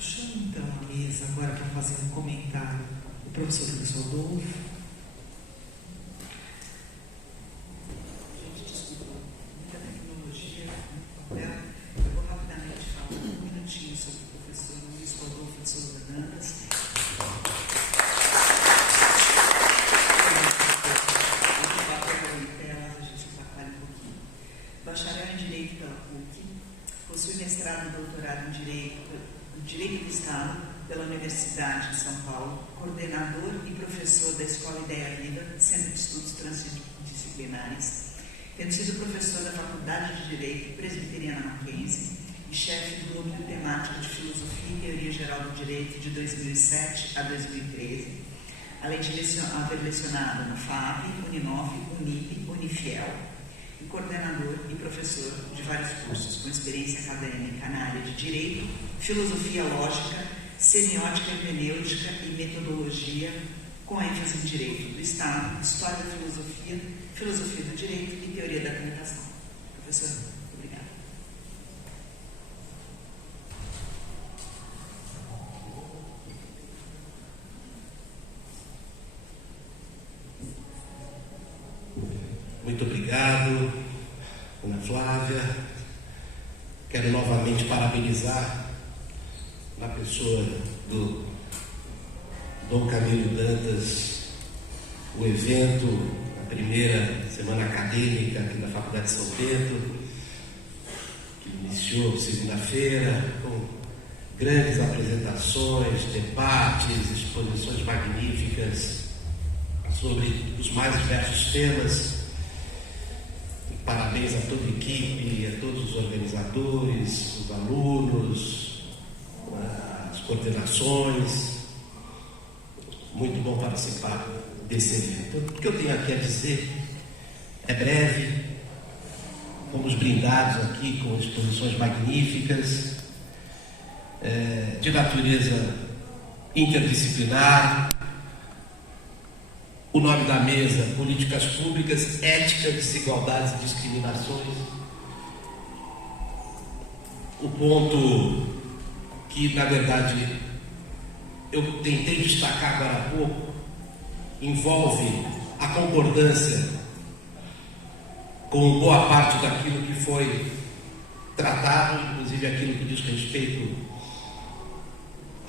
Eu chamo então a mesa agora para fazer um comentário o professor Luiz Rodolfo. Gente, desculpa, muita tecnologia no papel. Eu vou rapidamente falar um minutinho sobre o professor Luiz Rodolfo de Souza Dantas. Bacharel em Direito pela PUC, possui mestrado e doutorado em Direito do Estado pela Universidade de São Paulo, coordenador e professor da Escola Ideia Viva, Centro de Estudos Transdisciplinares, tendo sido professor da Faculdade de Direito Presbiteriana Mackenzie e chefe do Núcleo Temático de Filosofia e Teoria Geral do Direito de 2007 a 2013, além de haver lecionado na FAP, Uninove, Unip, Unifiel, e coordenador e professor de vários cursos com experiência acadêmica na área de Direito, Filosofia Lógica, Semiótica Hermenêutica e Metodologia, com ênfase em Direito do Estado, História da Filosofia, Filosofia do Direito e Teoria da Comunicação. Professor, obrigada. Muito obrigado, Ana Flávia. Quero novamente parabenizar, na pessoa do Dom Camilo Dantas, o evento, a primeira semana acadêmica aqui da Faculdade de São Bento, que iniciou segunda-feira, com grandes apresentações, debates, exposições magníficas sobre os mais diversos temas. Parabéns a toda a equipe, a todos os organizadores, os alunos, as coordenações. Muito bom participar desse evento. O que eu tenho aqui a dizer é breve. Fomos brindados aqui com exposições magníficas, de natureza interdisciplinar. O nome da mesa: Políticas Públicas, Ética, Desigualdades e Discriminações. O ponto que, na verdade, eu tentei destacar agora há pouco envolve a concordância com boa parte daquilo que foi tratado, inclusive aquilo que diz respeito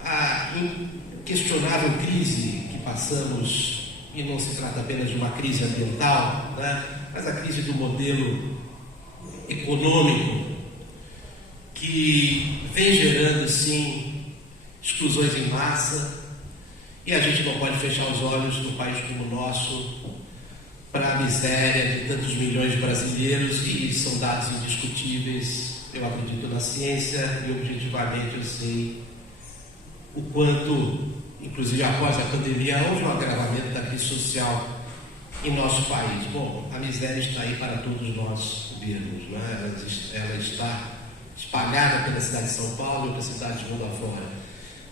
à inquestionável crise que passamos. E não se trata apenas de uma crise ambiental, né? Mas a crise do modelo econômico, que vem gerando, sim, exclusões em massa, e a gente não pode fechar os olhos num país como o nosso para a miséria de tantos milhões de brasileiros, e são dados indiscutíveis. Eu acredito na ciência e objetivamente eu sei o quanto, inclusive após a pandemia, houve um agravamento da crise social em nosso país. Bom, a miséria está aí para todos nós vermos, não é? Ela está espalhada pela cidade de São Paulo e outras cidades do mundo afora.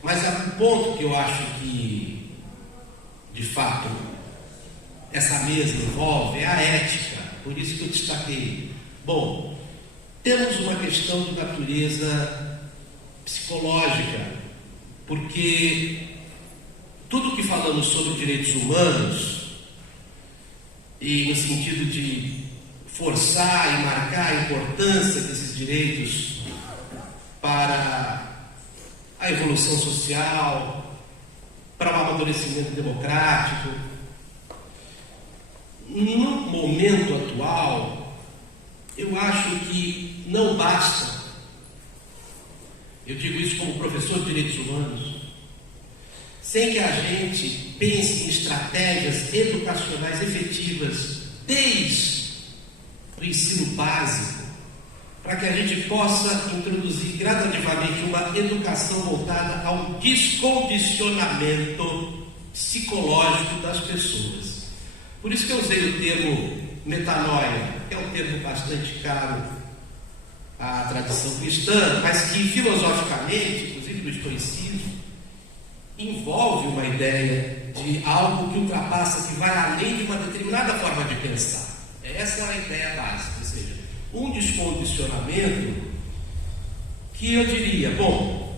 Mas o ponto que eu acho que, de fato, essa mesa envolve é a ética. Por isso que eu destaquei. Bom, temos uma questão de natureza psicológica, porque tudo que falamos sobre direitos humanos, e no sentido de forçar e marcar a importância desses direitos para a evolução social, para o amadurecimento democrático, no momento atual, eu acho que não basta. Eu digo isso como professor de direitos humanos, sem que a gente pense em estratégias educacionais efetivas desde o ensino básico, para que a gente possa introduzir gradativamente uma educação voltada ao descondicionamento psicológico das pessoas. Por isso que eu usei o termo metanoia, que é um termo bastante caro à tradição cristã, mas que filosoficamente, inclusive no estoicismo, envolve uma ideia de algo que ultrapassa, que vai além de uma determinada forma de pensar. Essa é a ideia básica, ou seja, um descondicionamento que eu diria, bom,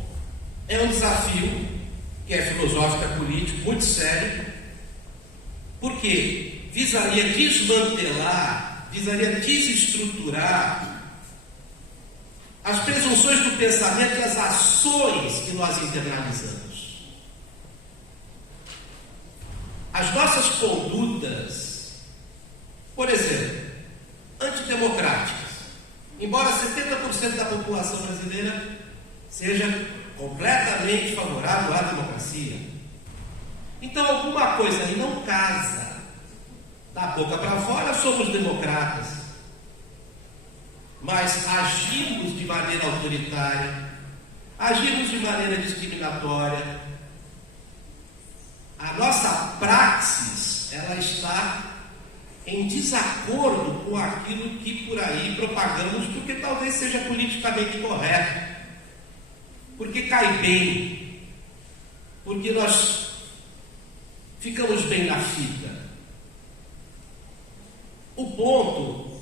É um desafio que é filosófico, é político, muito sério, porque visaria desmantelar, visaria desestruturar as presunções do pensamento e as ações que nós internalizamos. As nossas condutas, por exemplo, antidemocráticas, embora 70% da população brasileira seja completamente favorável à democracia, então alguma coisa aí não casa. Da boca para fora somos democratas, mas agimos de maneira autoritária, agimos de maneira discriminatória. A nossa praxis, ela está em desacordo com aquilo que por aí propagamos, porque talvez seja politicamente correto, porque cai bem, porque nós ficamos bem na fita. O ponto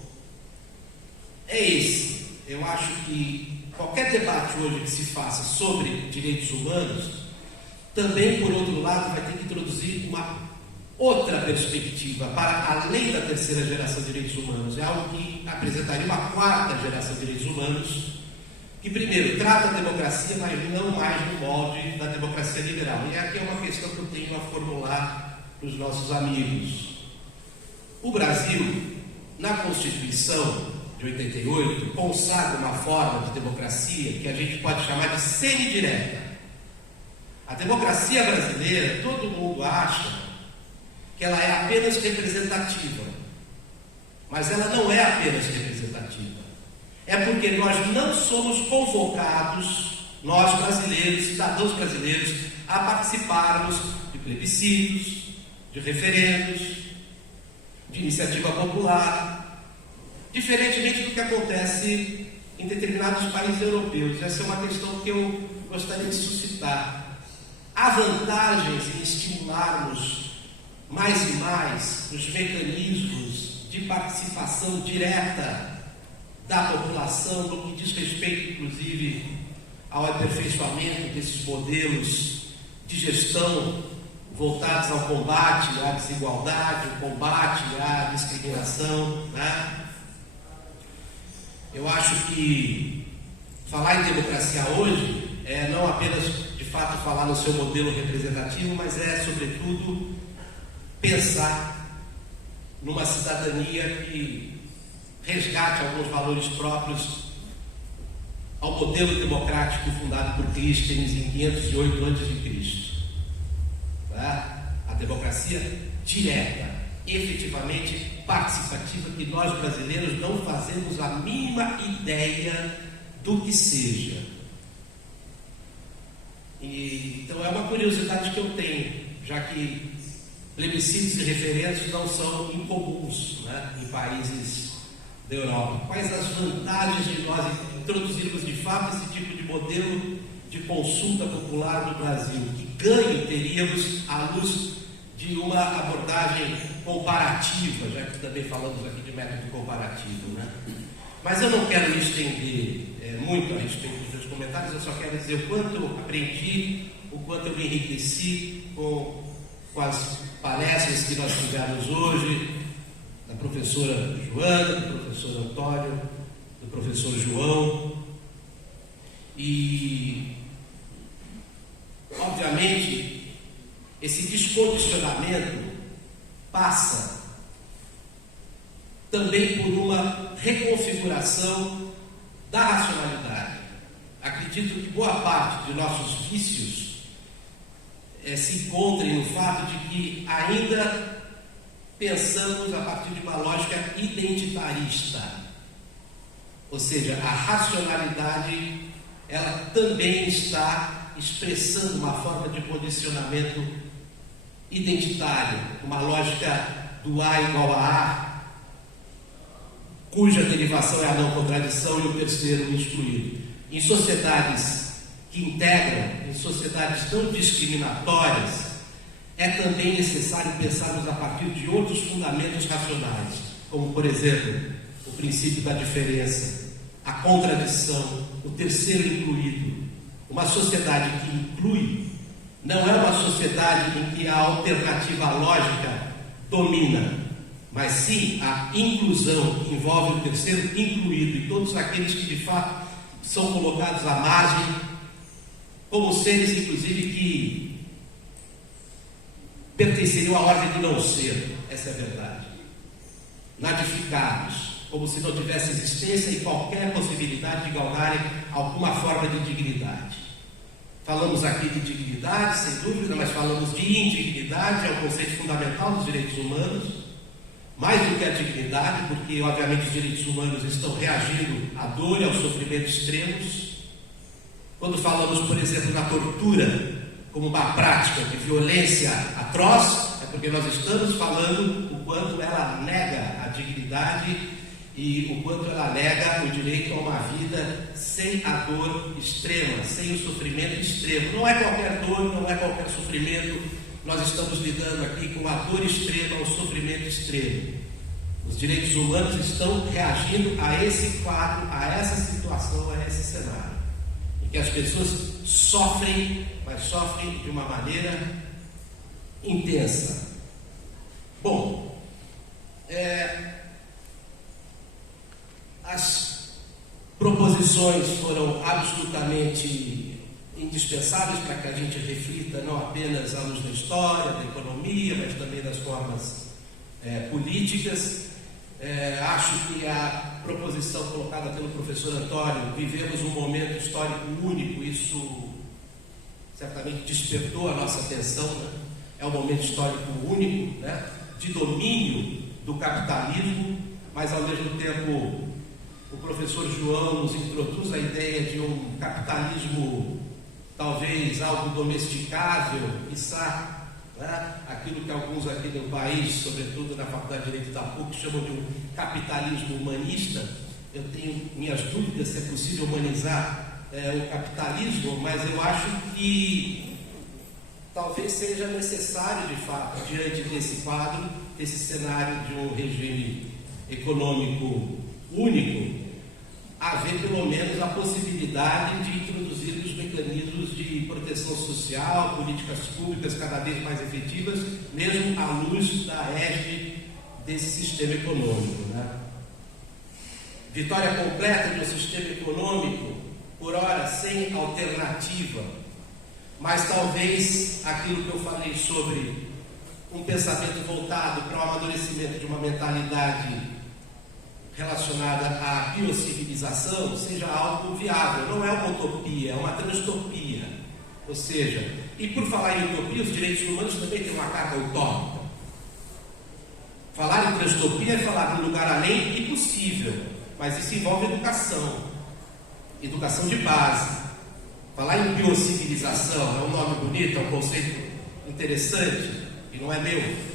é esse. Eu acho que qualquer debate hoje que se faça sobre direitos humanos, também, por outro lado, vai ter que introduzir uma outra perspectiva para além da terceira geração de direitos humanos. É algo que apresentaria uma quarta geração de direitos humanos, que primeiro trata a democracia, mas não mais no molde da democracia liberal. E aqui é uma questão que eu tenho a formular para os nossos amigos. O Brasil, na Constituição de 88, consagra uma forma de democracia que a gente pode chamar de semidireta. A democracia brasileira, todo mundo acha que ela é apenas representativa, mas ela não é apenas representativa. É porque nós não somos convocados, nós brasileiros, cidadãos brasileiros, a participarmos de plebiscitos, de referendos, de iniciativa popular, diferentemente do que acontece em determinados países europeus. Essa é uma questão que eu gostaria de suscitar. Há vantagens em estimularmos mais e mais os mecanismos de participação direta da população no que diz respeito, inclusive, ao aperfeiçoamento desses modelos de gestão voltados ao combate à desigualdade, ao combate à discriminação, né? Eu acho que falar em democracia hoje é não apenas, de fato, falar no seu modelo representativo, mas é, sobretudo, pensar numa cidadania que resgate alguns valores próprios ao modelo democrático fundado por Clístenes em 508 a.C. A democracia direta, efetivamente participativa, que nós brasileiros não fazemos a mínima ideia do que seja. Então é uma curiosidade que eu tenho, já que plebiscitos e referendos não são incomuns, né, em países da Europa. Quais as vantagens de nós introduzirmos de fato esse tipo de modelo de consulta popular no Brasil? Que ganho teríamos à luz de uma abordagem comparativa, já que também falamos aqui de método comparativo, né? Mas eu não quero me estender muito a respeito dos meus comentários, eu só quero dizer o quanto eu aprendi, o quanto eu me enriqueci com as palestras que nós tivemos hoje, da professora Joana, do professor Antônio, do professor João, e obviamente esse descondicionamento passa também por uma reconfiguração da racionalidade. Acredito que boa parte de nossos vícios se encontrem no fato de que ainda pensamos a partir de uma lógica identitarista. Ou seja, a racionalidade, ela também está expressando uma forma de condicionamento identitário, uma lógica do A igual a A, cuja derivação é a não contradição e o terceiro o excluído. Em sociedades que integram, em sociedades tão discriminatórias, é também necessário pensarmos a partir de outros fundamentos racionais, como, por exemplo, o princípio da diferença, a contradição, o terceiro incluído, uma Uma sociedade que inclui não é uma sociedade em que a alternativa lógica domina, mas sim a inclusão, que envolve o terceiro incluído e todos aqueles que de fato são colocados à margem, como seres inclusive que pertenceriam à ordem de não ser. Essa é a verdade. Nadificados, como se não tivesse existência e qualquer possibilidade de galgarem alguma forma de dignidade. Falamos aqui de dignidade, sem dúvida, mas falamos de indignidade, é o conceito fundamental dos direitos humanos, mais do que a dignidade, porque obviamente os direitos humanos estão reagindo à dor e ao sofrimento extremos. Quando falamos, por exemplo, na tortura como uma prática de violência atroz, é porque nós estamos falando o quanto ela nega a dignidade e o quanto ela nega o direito a uma vida sem a dor extrema, sem o sofrimento extremo. Não é qualquer dor, não é qualquer sofrimento. Nós estamos lidando aqui com a dor extrema, o sofrimento extremo. Os direitos humanos estão reagindo a esse quadro, a essa situação, a esse cenário, em que as pessoas sofrem, mas sofrem de uma maneira intensa. Bom, as proposições foram absolutamente indispensáveis para que a gente reflita não apenas à luz da história, da economia, mas também das formas políticas. Acho que a proposição colocada pelo professor Antônio, vivemos um momento histórico único, isso certamente despertou a nossa atenção, né? É um momento histórico único, né? De domínio do capitalismo, mas ao mesmo tempo o professor João nos introduz a ideia de um capitalismo talvez algo domesticável, quiçá, né? Aquilo que alguns aqui no país, sobretudo na Faculdade de Direito da PUC, chamam de um capitalismo humanista. Eu tenho minhas dúvidas se é possível humanizar o capitalismo, mas eu acho que talvez seja necessário, de fato, diante desse quadro, desse cenário de um regime econômico único, haver pelo menos a possibilidade de introduzir os mecanismos de proteção social, políticas públicas cada vez mais efetivas, mesmo à luz da égide desse sistema econômico, né? Vitória completa de um sistema econômico, por ora sem alternativa, mas talvez aquilo que eu falei sobre um pensamento voltado para o amadurecimento de uma mentalidade relacionada à biocivilização seja algo viável. Não é uma utopia, é uma transtopia. Ou seja, e por falar em utopia, os direitos humanos também têm uma carga utópica. Falar em transtopia é falar de um lugar além impossível, mas isso envolve educação, educação de base. Falar em biocivilização é um nome bonito, é um conceito interessante, e não é meu.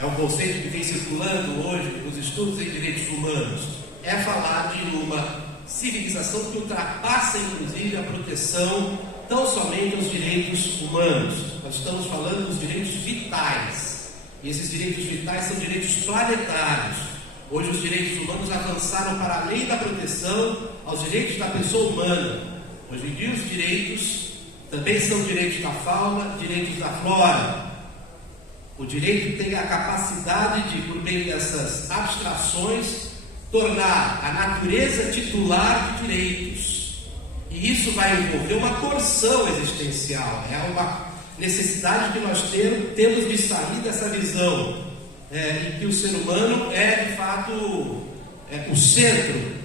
É um conceito que vem circulando hoje nos estudos em direitos humanos. É falar de uma civilização que ultrapassa, inclusive, a proteção tão somente aos direitos humanos. Nós estamos falando dos direitos vitais. E esses direitos vitais são direitos planetários. Hoje os direitos humanos avançaram para além da proteção aos direitos da pessoa humana. Hoje em dia os direitos também são direitos da fauna, direitos da flora. O direito tem a capacidade de, por meio dessas abstrações, tornar a natureza titular de direitos. E isso vai envolver uma torção existencial. É uma necessidade que nós temos de sair dessa visão em que o ser humano é, de fato, o centro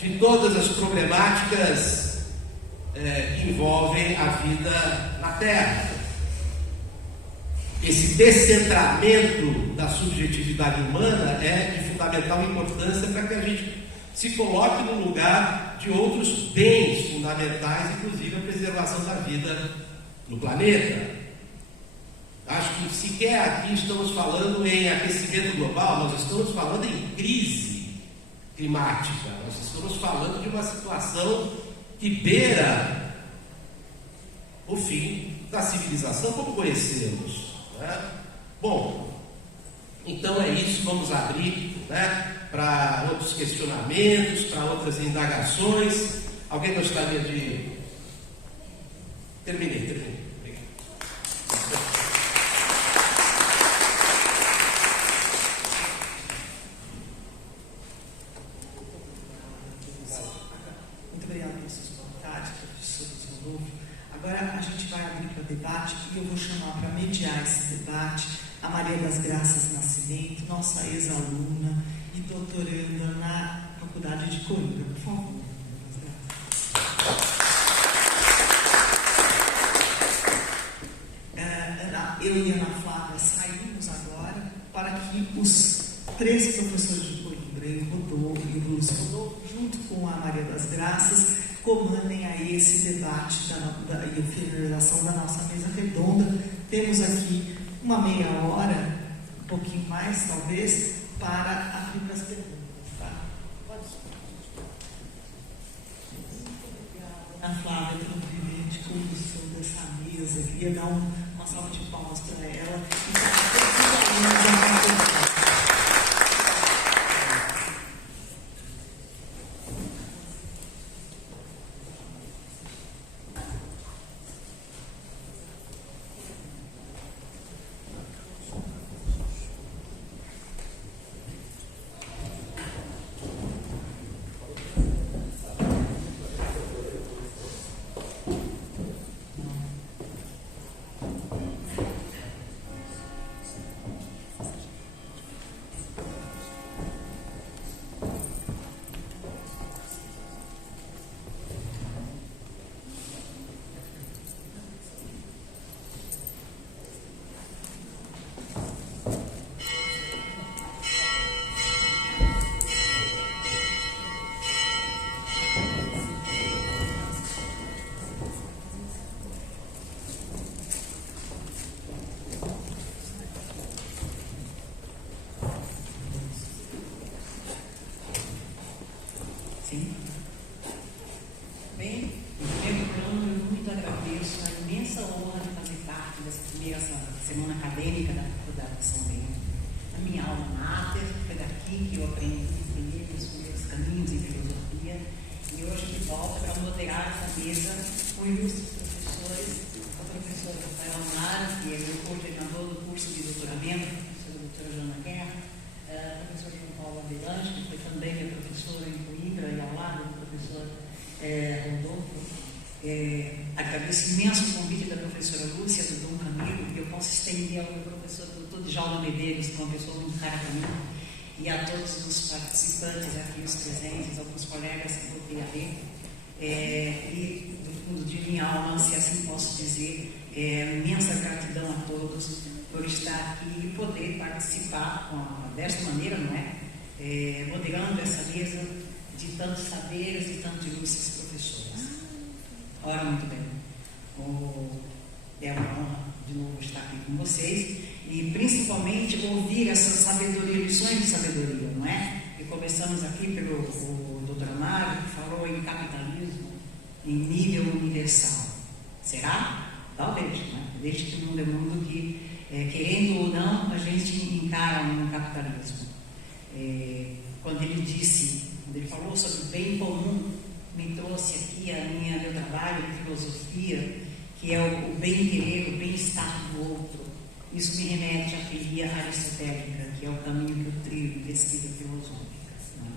de todas as problemáticas que envolvem a vida na Terra. Esse descentramento da subjetividade humana é de fundamental importância para que a gente se coloque no lugar de outros bens fundamentais, inclusive a preservação da vida no planeta. Acho que sequer aqui estamos falando em aquecimento global, nós estamos falando em crise climática, nós estamos falando de uma situação que beira o fim da civilização como conhecemos. Bom, então é isso, vamos abrir, para outros questionamentos, para outras indagações. Alguém gostaria de Agora a gente vai abrir para debate e eu vou chamar para mediar esse debate a Maria das Graças Nascimento, nossa ex-aluna e doutoranda na Faculdade de Coimbra. Por favor. Eu e Ana Flávia saímos agora para que os 3 professores de Coimbra, e o Rodolfo e o Lúcio Rodolfo, junto com a Maria das Graças, comandem aí esse debate e a finalização da nossa mesa redonda. Temos aqui uma meia hora, um pouquinho mais talvez, para abrir para as perguntas. Tá? Pode Ana Flávia, propriamente condução dessa mesa, queria dar uma salva de palmas para ela e para todos os alunos da faculdade. Bem, em primeiro plano, eu muito agradeço a imensa honra de fazer parte dessa primeira semana acadêmica da Faculdade de São Bento. A minha alma mater, foi daqui que eu aprendi os primeiros caminhos em filosofia, e hoje me volto para moderar essa mesa com ilustres professores, a professora Rafael Amaro, que é meu coordenador do curso de doutoramento, a professora doutora Joana Guerra, a professora João Paulo Avelange, que foi também minha professora em Coimbra e ao lado do professor Rodolfo. Agradeço imenso o convite da professora Lúcia, do Dom Camilo, que eu posso estender ao meu professor doutor Djalma Medeiros, que é uma pessoa muito cara para mim, e a todos os participantes aqui, os presentes, alguns colegas que voltei a ver, e do fundo de minha alma, se assim posso dizer, imensa gratidão a todos por estar aqui e poder participar desta maneira, não é? Moderando essa mesa de tantos saberes e tantos ilustres professores. Ora, muito bem. É uma honra de novo estar aqui com vocês e principalmente ouvir essas sabedoria, lições de sabedoria, não é? E começamos aqui pelo Dr. Amaro, que falou em capitalismo em nível universal. Será? Talvez, não é? Desde que o mundo é mundo que, querendo ou não, a gente encara um capitalismo. Quando ele falou sobre o bem comum, me trouxe aqui meu trabalho de filosofia, que é o bem-querer, o bem-estar do outro. Isso me remete à teoria aristotélica, que é o caminho que eu trilho de pesquisa filosófica. Né?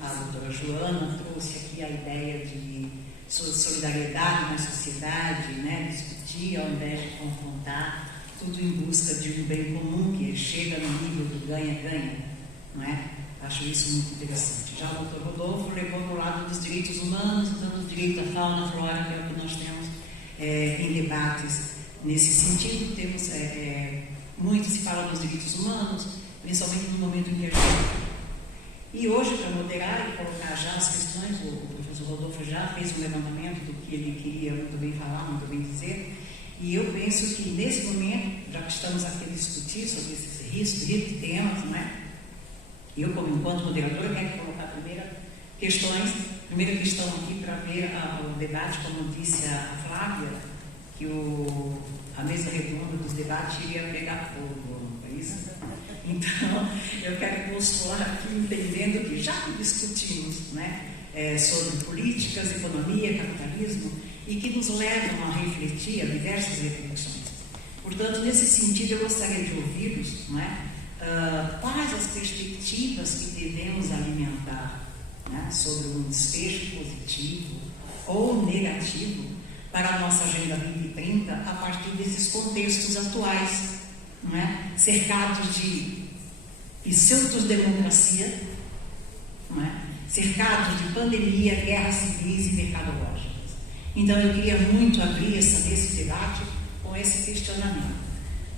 A doutora Joana trouxe aqui a ideia de solidariedade na sociedade, né? Discutir ao invés de confrontar, tudo em busca de um bem comum que chega no nível do ganha-ganha, não é? Acho isso muito interessante. Já o Dr. Rodolfo levou para o lado dos direitos humanos, dando direito à fauna, à flora, que é o que nós temos em debates nesse sentido. Temos muito se fala dos direitos humanos, principalmente no momento em que a gente... E hoje, para moderar e colocar já as questões, o professor Rodolfo já fez um levantamento do que ele queria muito bem falar, muito bem dizer, e eu penso que nesse momento, já que estamos aqui a discutir sobre esses riscos de temas, não é? Eu, como enquanto moderadora, quero colocar a primeira questão aqui para ver o debate, como disse a Flávia, que a mesa redonda dos debates iria pegar fogo, não é isso? Então, eu quero postular aqui, entendendo que já discutimos, né, sobre políticas, economia, capitalismo, e que nos levam a refletir, a diversas reflexões. Portanto, nesse sentido, eu gostaria de ouvi-los, não é? Quais as perspectivas que devemos alimentar, né, sobre um desfecho positivo ou negativo para a nossa Agenda 2030 a partir desses contextos atuais, não é? Cercados de pseudo-democracia, não é? Cercados de pandemia, guerras civis e mercadológicas. Então eu queria muito abrir esse debate com esse questionamento.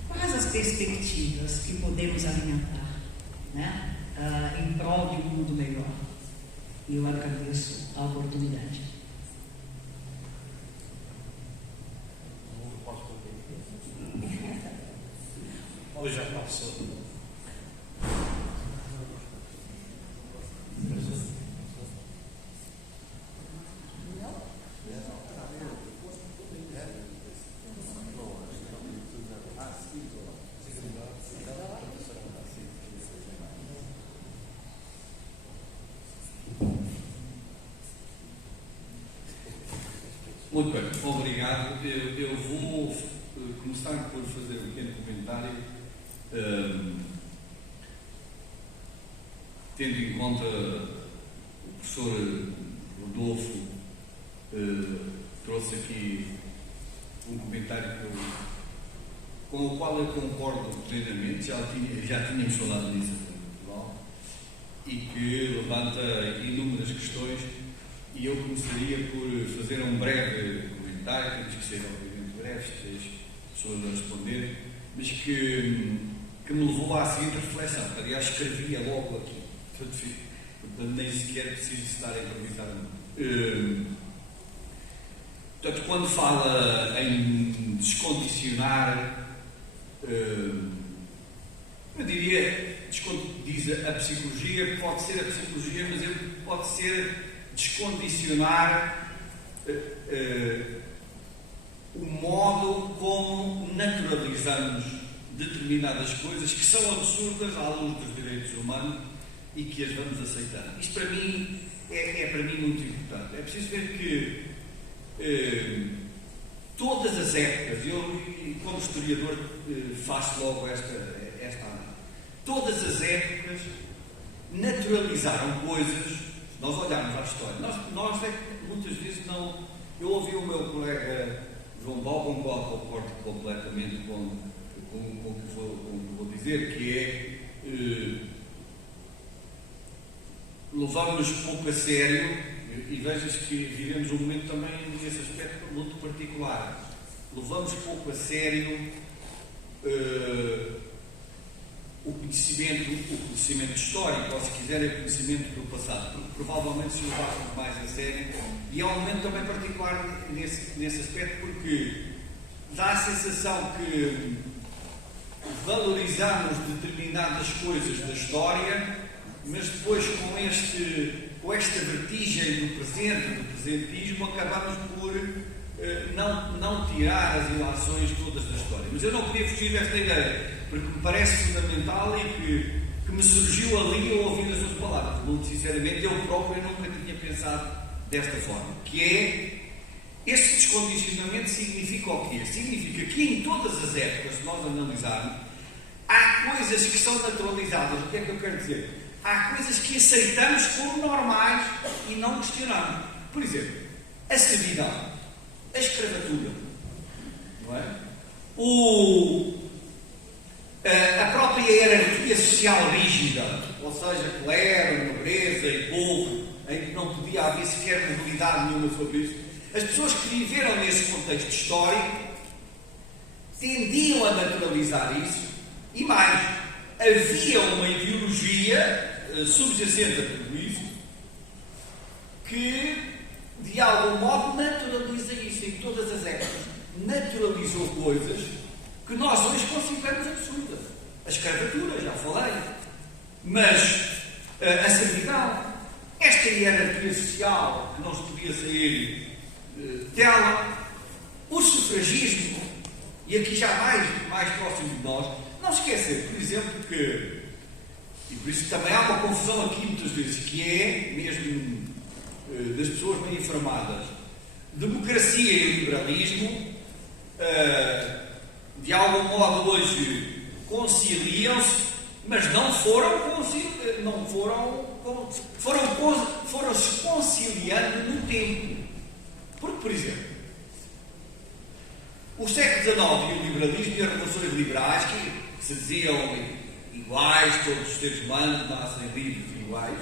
Quais as perspectivas que podemos alimentar, né, em prol de um mundo melhor? E eu agradeço a oportunidade. Ou já passou? Muito bem, obrigado. Eu vou começar por fazer um pequeno comentário, tendo em conta o professor Rodolfo trouxe aqui um comentário com o qual eu concordo plenamente, já tínhamos falado nisso em Portugal, e que levanta inúmeras questões. E eu começaria por fazer um breve comentário, temos que ser obviamente breves, seis pessoas a responder, mas que me levou à seguinte reflexão. Aliás, escrevia logo aqui, portanto nem sequer preciso estar a improvisar muito. Portanto, quando fala em descondicionar, eu diria, diz a psicologia, pode ser a psicologia, mas pode ser descondicionar o modo como naturalizamos determinadas coisas que são absurdas à luz dos direitos humanos e que as vamos aceitando. Isto para mim é para mim muito importante. É preciso ver que todas as épocas, eu como historiador faço logo esta análise, todas as épocas naturalizaram coisas. Nós olharmos à história, nós é que muitas vezes não. Eu ouvi o meu colega João Paulo, com o qual concordo completamente com o que vou dizer, que é levarmos pouco a sério, e vejas que vivemos um momento também nesse aspecto muito particular. Levamos pouco a sério o conhecimento histórico, ou se quiser, o conhecimento do passado, porque provavelmente se levássemos mais a sério, e há um momento também particular nesse aspecto, porque dá a sensação que valorizamos determinadas coisas da história, mas depois com esta vertigem do presente, do presentismo, acabamos por não tirar as ilações todas da história. Mas eu não queria fugir desta ideia, porque me parece fundamental e que me surgiu ali ao ouvir as suas palavras. Muito sinceramente, eu próprio nunca tinha pensado desta forma, que é, este descondicionamento significa o quê? Significa que em todas as épocas, se nós analisarmos, há coisas que são naturalizadas. O que é que eu quero dizer? Há coisas que aceitamos como normais e não questionamos. Por exemplo, a servidão, a escravatura, não é? A própria hierarquia social rígida, ou seja, clero, nobreza e povo, em que não podia haver sequer mobilidade nenhuma sobre isso. As pessoas que viveram nesse contexto histórico tendiam a naturalizar isso, e mais, havia uma ideologia subjacente a tudo isso que, de algum modo, naturaliza isso em todas as épocas. Naturalizou coisas que nós hoje consideramos absurdas. A escravatura, já falei, mas a servidão, esta hierarquia social que não se podia sair dela, o sufragismo, e aqui já mais próximo de nós, não esquecer, por exemplo, que, e por isso também há uma confusão aqui muitas vezes, que é, mesmo das pessoas bem informadas, democracia e liberalismo, de algum modo hoje conciliam-se, mas não foram se conciliando no tempo. Porque, por exemplo, O século XIX e o liberalismo e as revoluções liberais, que se diziam iguais, todos os seres humanos nascem livres e iguais,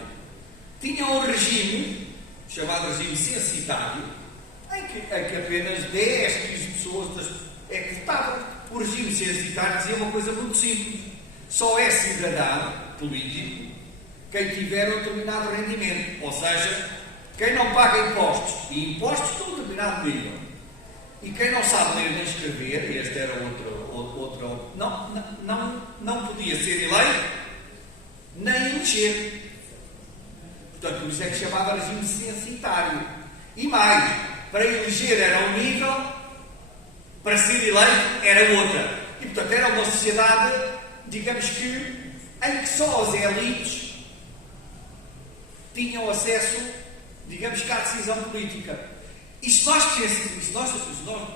tinham um regime, chamado regime censitário, em que apenas 10, 15 pessoas é que votavam. O regime censitário dizia uma coisa muito simples: só é cidadão político quem tiver um determinado rendimento, ou seja, quem não paga impostos, e impostos de um determinado nível, e quem não sabe ler nem escrever, e este era outro não podia ser eleito nem eleger. Portanto, por isso é que chamava regime censitário. E mais, para eleger era um nível, para ser eleito era outra. E portanto era uma sociedade, digamos que, em que só as elites tinham acesso, digamos que, à decisão política. E se nós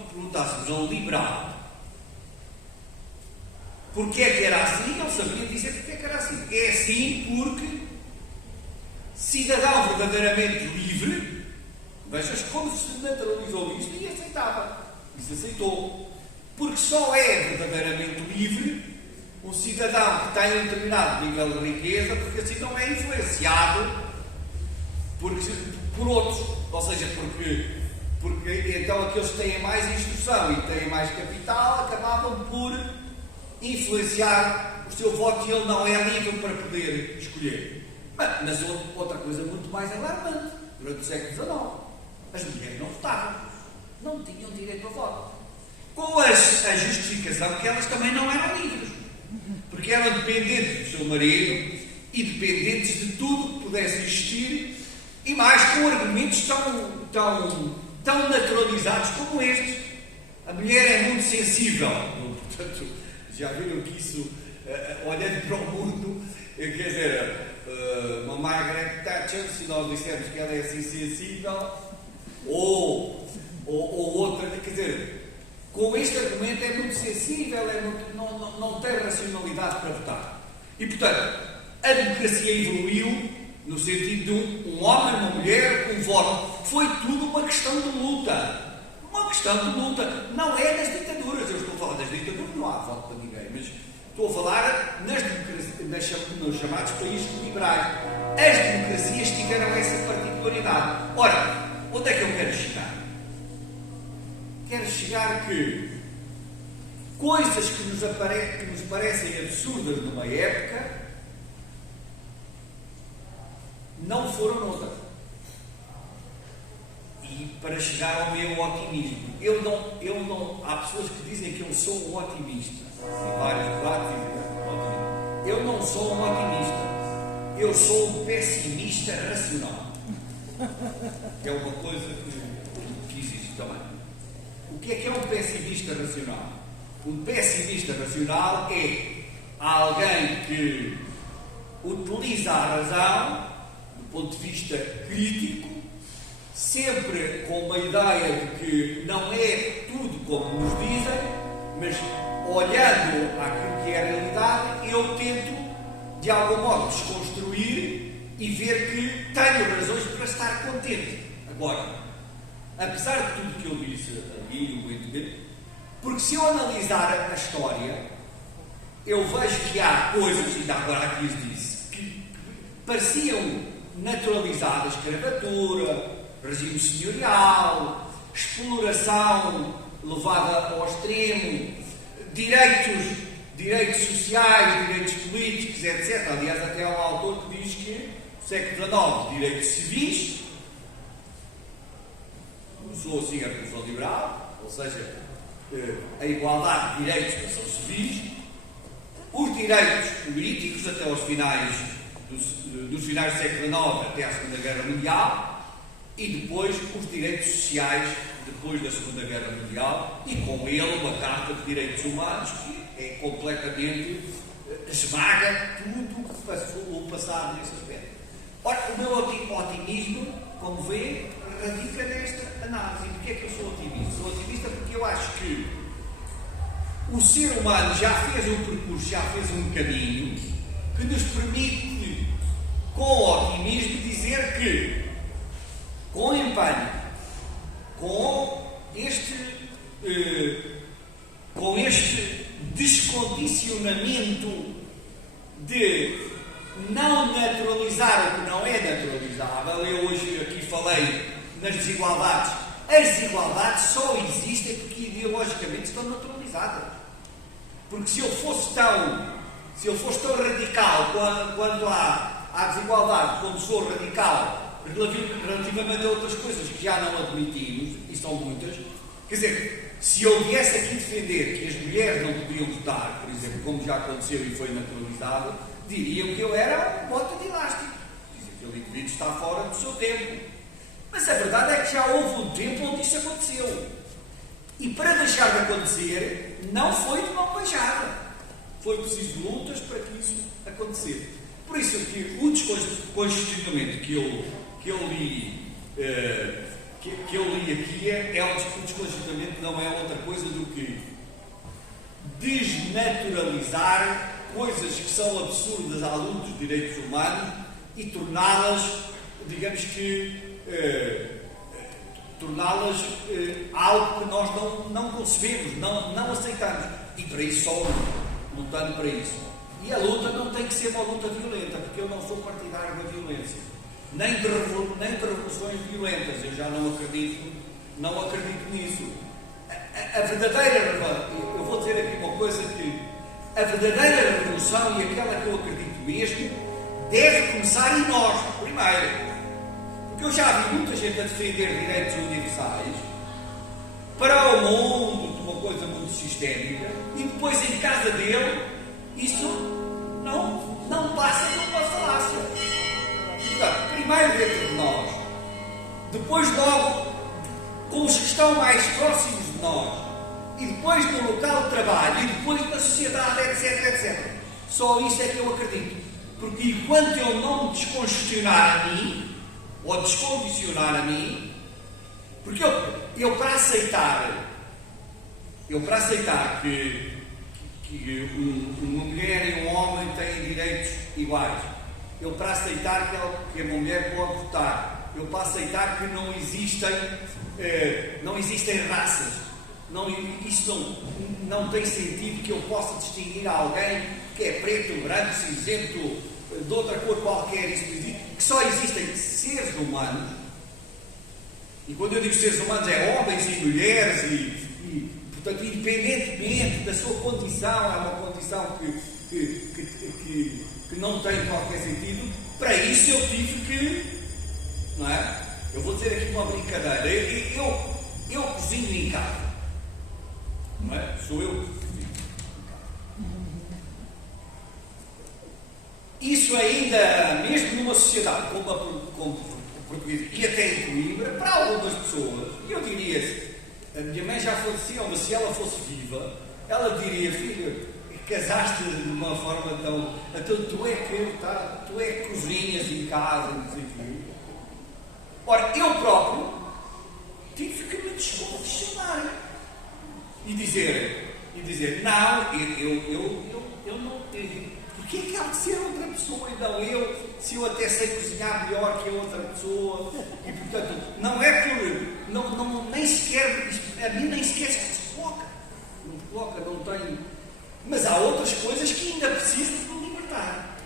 perguntássemos a um liberal porque é que era assim, ele sabia dizer porque é que era assim. É assim porque cidadão verdadeiramente livre, vejas como se naturalizou isto e aceitava. Isso aceitou. Porque só é verdadeiramente livre um cidadão que tem um determinado nível de riqueza, porque assim não é influenciado por outros. Ou seja, porque então aqueles que têm mais instrução e têm mais capital acabavam por influenciar o seu voto e ele não é livre para poder escolher. Mas outra coisa muito mais alarmante, durante o século XIX, as mulheres não votavam, não tinham direito ao voto, com a justificação que elas também não eram livres, porque eram dependentes do seu marido e dependentes de tudo que pudesse existir, e mais com argumentos tão naturalizados como estes. A mulher é muito sensível, portanto, já viram que isso, olhando para o mundo, quer dizer, uma Margaret Thatcher, se nós dissermos que ela é assim sensível, ou outra, quer dizer, com este argumento é muito sensível, não tem racionalidade para votar. E, portanto, a democracia evoluiu no sentido de um homem, uma mulher, um voto. Foi tudo uma questão de luta. Uma questão de luta. Não é das ditaduras. Eu estou a falar das ditaduras, não há voto para ninguém, mas estou a falar nos chamados países liberais. As democracias tiveram essa particularidade. Ora, onde é que eu quero chegar? Quero chegar que coisas que nos parecem absurdas numa época não foram noutra. E para chegar ao meu otimismo, há pessoas que dizem que eu sou um otimista, em vários debates, eu não sou um otimista, eu sou um pessimista racional, que é uma coisa que existe também. O que é um pessimista racional? Um pessimista racional é alguém que utiliza a razão do ponto de vista crítico, sempre com uma ideia de que não é tudo como nos dizem, mas olhando àquilo que é a realidade, eu tento de algum modo desconstruir e ver que tenho razões para estar contente. Agora, apesar de tudo que eu disse aqui, porque se eu analisar a história, eu vejo que há coisas, ainda agora aqui disse, que pareciam naturalizadas: escravatura, regime senhorial, exploração levada ao extremo, direitos sociais, direitos políticos, etc. Aliás, até há um autor que diz que no século XIX, direitos civis, começou assim a Revolução Liberal, ou seja, a igualdade de direitos que são civis, os direitos políticos até aos finais dos finais do século XIX até à Segunda Guerra Mundial, e depois os direitos sociais depois da Segunda Guerra Mundial, e com ele uma Carta de Direitos Humanos que é completamente esmaga tudo o passado nesse aspecto. Ora, o meu otimismo, como vê, radica nesta análise. E porquê é que eu sou otimista? Sou otimista porque eu acho que o ser humano já fez um percurso, já fez um caminho que nos permite, com otimismo, dizer que, com empenho, com com este descondicionamento de não naturalizar o que não é naturalizável. Eu hoje aqui falei nas desigualdades. As desigualdades só existem porque ideologicamente estão naturalizadas. Porque se eu fosse tão radical quanto à desigualdade, como sou radical relativamente a outras coisas que já não admitimos, e são muitas, quer dizer, se eu viesse aqui defender que as mulheres não podiam votar, por exemplo, como já aconteceu e foi naturalizado, diriam que eu era um bota de elástico. Dizem que aquele indivíduo está fora do seu tempo. Mas a verdade é que já houve um tempo onde isso aconteceu. E para deixar de acontecer, não foi de mão beijada. Foi preciso lutas para que isso acontecesse. Por isso que o descongestionamento que eu li aqui o descongestionamento não é outra coisa do que desnaturalizar coisas que são absurdas à luz dos direitos humanos e torná-las, digamos que, algo que nós não concebemos, não aceitamos. E para isso só lutando para isso. E a luta não tem que ser uma luta violenta, porque eu não sou partidário da violência, nem de revoluções violentas. Eu já não acredito nisso. A verdadeira, eu vou dizer aqui uma coisa, que a verdadeira revolução, e aquela que eu acredito mesmo, deve começar em nós, primeiro. Porque eu já vi muita gente a defender direitos universais para o mundo, de uma coisa muito sistémica, e depois em casa dele, isso não passa de uma falácia. Portanto, primeiro dentro de nós, depois logo com os que estão mais próximos de nós, e depois no local de trabalho, e depois na sociedade, etc. Só isso é que eu acredito. Porque enquanto eu não me descongestionar a mim, ou descondicionar a mim, porque eu para aceitar que uma mulher e um homem têm direitos iguais, eu para aceitar que a mulher pode votar, eu para aceitar que não existem raças, isso não tem sentido que eu possa distinguir alguém que é preto, branco, cinzento, de outra cor qualquer, isso existe, que só existem seres humanos. E quando eu digo seres humanos é homens e mulheres e portanto, independentemente da sua condição, é uma condição que não tem qualquer sentido. Para isso eu tive que, não é? Eu vou dizer aqui uma brincadeira. Eu cozinho em casa, não é? Sou eu que cozinho em casa. Isso ainda, mesmo numa sociedade como a portuguesa, e até em Coimbra, para algumas pessoas, eu diria, a minha mãe já faleceu, mas se ela fosse viva, ela diria: filho, casaste de uma forma tão... Então tu é que cozinhas em casa, não sei o quê. Ora, eu próprio tive que me descondicionar e dizer, não, eu não tenho. Porquê é que há de ser outra pessoa e não eu, se eu até sei cozinhar melhor que a outra pessoa? E portanto, não é por... nem sequer... A mim nem sequer se coloca. Não tem... Mas há outras coisas que ainda preciso de me libertar.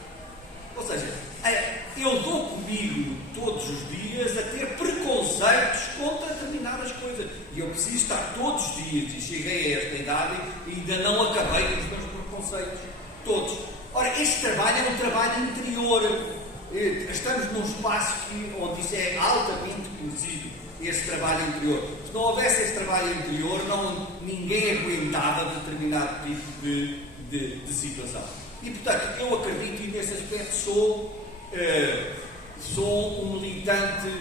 Ou seja, eu dou comigo todos os dias a ter preconceitos contra determinadas coisas. E eu preciso estar todos os dias, e cheguei a esta idade e ainda não acabei com os meus preconceitos. Todos. Ora, este trabalho é um trabalho interior. Estamos num espaço onde isso é altamente conhecido, esse trabalho interior. Se não houvesse esse trabalho interior, ninguém aguentava determinado tipo de situação. E, portanto, eu acredito, e nesse aspecto sou um militante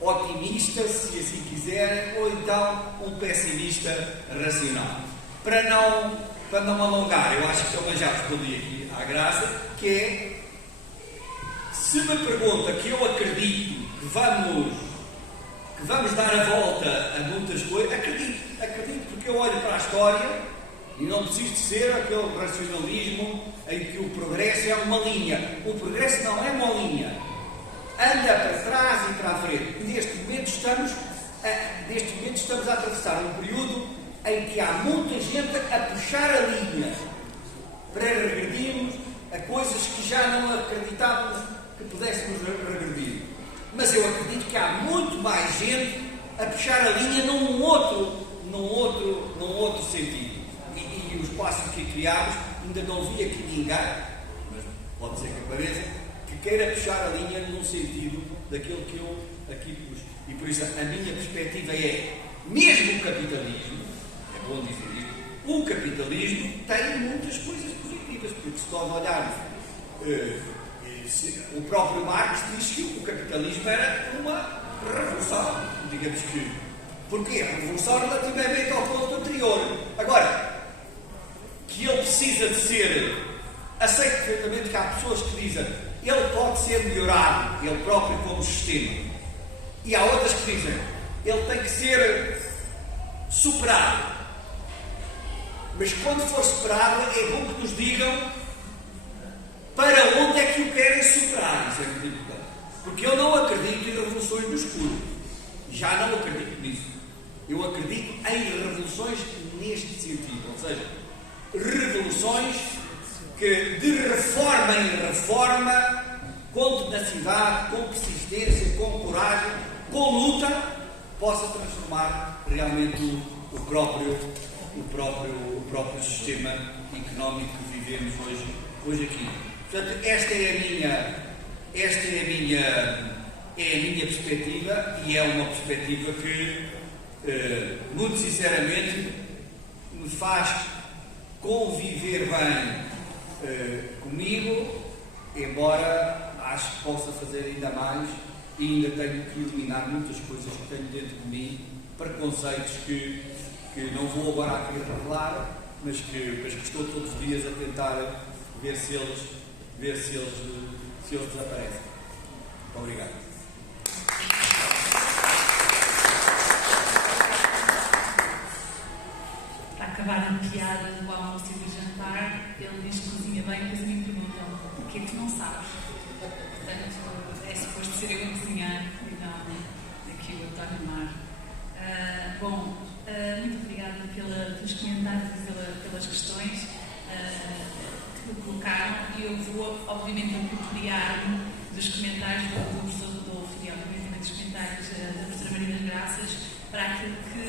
otimista, se assim quiserem, ou então um pessimista racional. Para não alongar, eu acho que também já respondi aqui à Graça, que é, se me pergunta que eu acredito que vamos dar a volta a muitas coisas, acredito porque eu olho para a história e não preciso de ser aquele racionalismo em que o progresso é uma linha. O progresso não é uma linha. Anda para trás e para a frente. E neste momento estamos a atravessar um período em que há muita gente a puxar a linha para regredirmos a coisas que já não acreditávamos que pudéssemos regredir. Mas eu acredito que há muito mais gente a puxar a linha num outro sentido. E o espaço que criámos, ainda não vi aqui ninguém, mas pode ser que apareça, que queira puxar a linha num sentido daquilo que eu aqui pus. E por isso a minha perspectiva é, mesmo o capitalismo, é bom dizer isto, o capitalismo tem muitas coisas positivas, porque se nós olharmos, o próprio Marx diz que o capitalismo era uma revolução, digamos que. Porquê? A revolução relativamente ao ponto anterior. Agora, que ele precisa de ser, aceito perfeitamente que há pessoas que dizem ele pode ser melhorado, ele próprio como sistema. E há outras que dizem ele tem que ser superado. Mas quando for superado, é bom que nos digam para onde é que o querem superar. Isso é muito importante. Porque eu não acredito em revoluções no escuro. Já não acredito nisso. Eu acredito em revoluções neste sentido. Ou seja, revoluções que de reforma em reforma, com tenacidade, com persistência, com coragem, com luta, possa transformar realmente o próprio sistema económico que vivemos hoje aqui. Portanto, esta é a minha perspectiva, e é uma perspectiva que, muito sinceramente, me faz conviver bem comigo, embora acho que possa fazer ainda mais, e ainda tenho que eliminar muitas coisas que tenho dentro de mim, preconceitos que não vou agora aqui revelar, mas que estou todos os dias a tentar ver se eles desaparecem. Muito obrigado. Para acabar a piada do almoço e do jantar, ele diz que cozinha bem, mas me perguntam o que é que tu não sabes? Portanto, é suposto ser eu a cozinhar e não aqui o António Mar. Muito obrigada pelos comentários e pelas questões que colocaram, e eu vou, obviamente, apropriar-me dos comentários do professor Rodolfo e, obviamente, dos comentários da professora Maria das Graças para aquilo que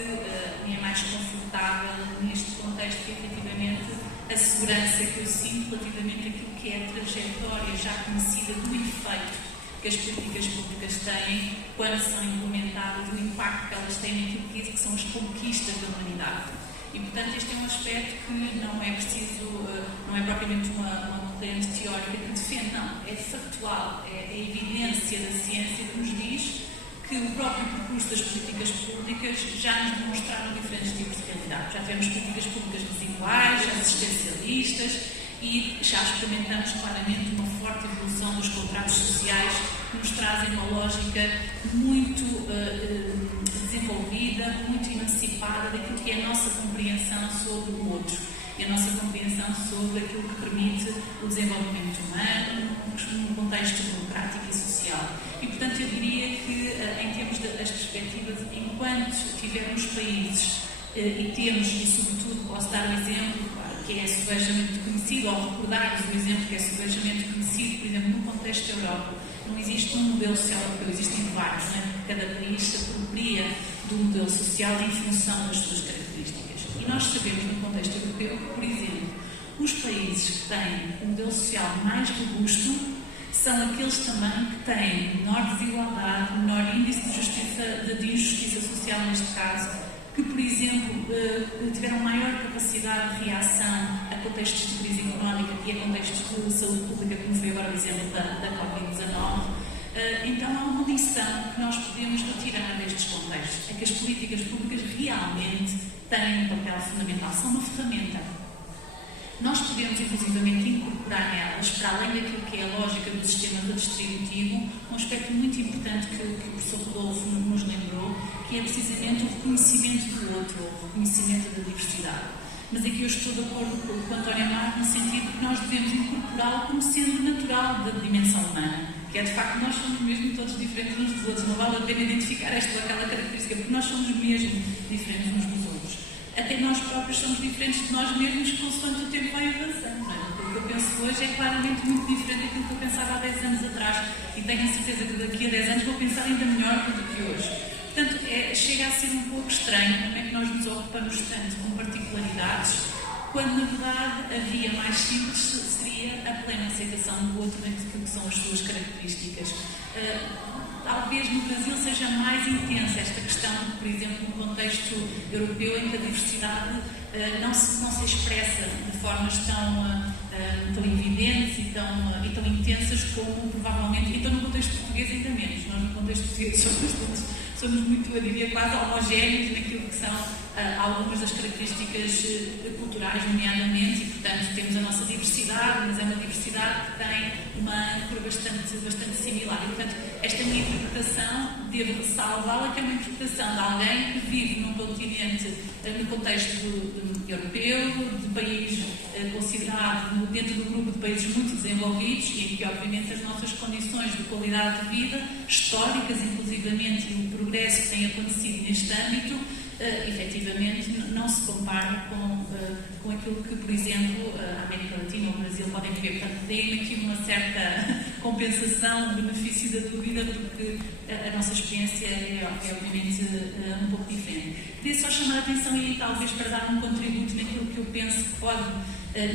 me é mais confortável neste contexto, que é, efetivamente, a segurança que eu sinto relativamente àquilo que é a trajetória já conhecida do efeito que as políticas públicas têm quando são implementadas, o impacto que elas têm naquilo que diz que são as conquistas da humanidade. E, portanto, este é um aspecto que não é preciso, não é propriamente uma corrente teórica que defende, não, é factual, é a evidência da ciência que nos diz que o próprio percurso das políticas públicas já nos demonstraram diferentes tipos de realidade. Já tivemos políticas públicas desiguais, assistencialistas, e já experimentamos claramente uma forte evolução dos contratos sociais que nos trazem uma lógica muito desenvolvida, muito emancipada daquilo que é a nossa compreensão sobre o outro e a nossa compreensão sobre aquilo que permite o desenvolvimento humano num contexto democrático e social. E, portanto, eu diria que, em termos das perspectivas, enquanto tivermos países e temos, e sobretudo posso dar um exemplo que é subejamente conhecido, ou recordar-vos o exemplo que é subejamente conhecido, por exemplo, no contexto da Europa, não existe um modelo social europeu, existem vários, não é? Porque cada país se apropria do modelo social em função das suas características. E nós sabemos, no contexto europeu, que, por exemplo, os países que têm um modelo social mais robusto são aqueles também que têm menor desigualdade, menor índice de injustiça social, neste caso, que, por exemplo, tiveram maior capacidade de reação a contextos de crise económica e a contextos de saúde pública, como foi agora o exemplo da Covid-19. Então, há uma lição que nós podemos retirar destes contextos, é que as políticas públicas realmente têm um papel fundamental, são uma ferramenta. Nós podemos, inclusivamente, incorporar nelas, para além daquilo que é a lógica do sistema redistributivo, um aspecto muito importante que o professor Rodolfo nos lembrou, que é precisamente o reconhecimento do outro, o reconhecimento da diversidade. Mas aqui eu estou de acordo com o António Amaro, no sentido que nós devemos incorporá-lo como sendo natural da dimensão humana, que é, de facto, nós somos mesmo todos diferentes uns dos outros, não vale a pena identificar esta ou aquela característica, porque nós somos mesmo diferentes uns dos outros. até nós próprios somos diferentes de nós mesmos consoante o tempo vai avançando, não é? O que eu penso hoje é claramente muito diferente daquilo que eu pensava há 10 anos atrás, e tenho a certeza que daqui a 10 anos vou pensar ainda melhor do que hoje. Portanto, chega a ser um pouco estranho como é que nós nos ocupamos tanto com particularidades, quando na verdade a via mais simples seria a plena aceitação do outro naquilo que são as suas características. Talvez no Brasil seja mais intensa esta questão, por exemplo, no contexto europeu, em que a diversidade não se expressa de formas tão evidentes e tão intensas como provavelmente. Então, no contexto português, ainda menos. Nós, no contexto português, somos muito, eu diria, quase homogéneos naquilo que são algumas das características culturais, nomeadamente, e, portanto, temos a nossa diversidade, mas é uma diversidade que tem uma âncora bastante similar. E, portanto, esta minha interpretação, devo ressalvá-la, que é uma interpretação de alguém que vive num continente, no contexto europeu, de país considerado dentro do grupo de países muito desenvolvidos, e em que, obviamente, as nossas condições de qualidade de vida, históricas, inclusivamente, e o progresso que tem acontecido neste âmbito, efetivamente não se compara com aquilo que, por exemplo, a América Latina ou o Brasil podem viver. Portanto, tem aqui uma certa compensação, benefício da dúvida, porque a nossa experiência é obviamente um pouco diferente. Queria só chamar a atenção e talvez para dar um contributo naquilo que eu penso que pode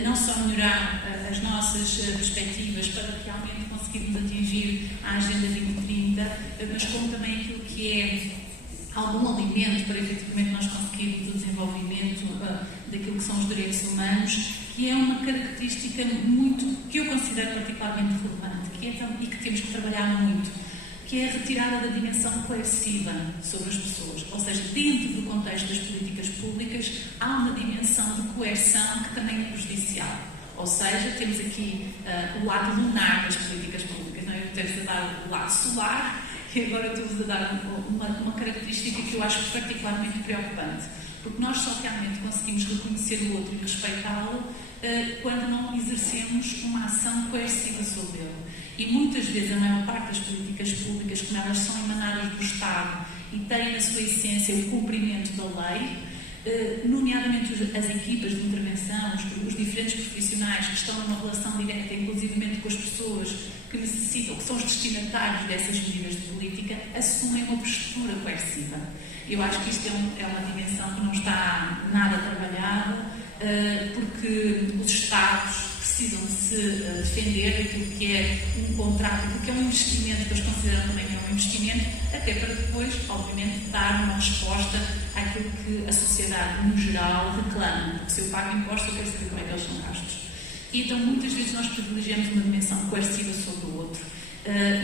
não só melhorar as nossas perspectivas para realmente conseguirmos atingir a Agenda 2030, mas como também aquilo que é algum alimento para efetivamente nós conseguirmos o desenvolvimento daquilo que são os direitos humanos, que é uma característica que eu considero particularmente relevante, e que temos que trabalhar muito, que é a retirada da dimensão coerciva sobre as pessoas. Ou seja, dentro do contexto das políticas públicas, há uma dimensão de coerção que também é prejudicial. Ou seja, temos aqui o lado lunar das políticas públicas, não é? Temos a dar o lado solar, e agora estou-vos a dar uma característica que eu acho particularmente preocupante, porque nós só realmente conseguimos reconhecer o outro e respeitá-lo quando não exercemos uma ação coerciva sobre ele. E muitas vezes a maior parte das políticas públicas, como elas são emanadas do Estado e têm na sua essência o cumprimento da lei, nomeadamente as equipas de intervenção, os diferentes profissionais que estão numa relação direta, inclusivamente com as pessoas que necessitam, que são os destinatários dessas medidas de política, assumem uma postura coerciva. Eu acho que isto é uma dimensão que não está nada trabalhada, porque os Estados precisam de se defender daquilo que é um contrato, porque é um investimento que eles consideram também que é um investimento, até para depois, obviamente, dar uma resposta àquilo que a sociedade, no geral, reclama. Porque se eu pago impostos, eu quero saber como é que eles são gastos. E então, muitas vezes, nós privilegiamos uma dimensão coerciva sobre o outro.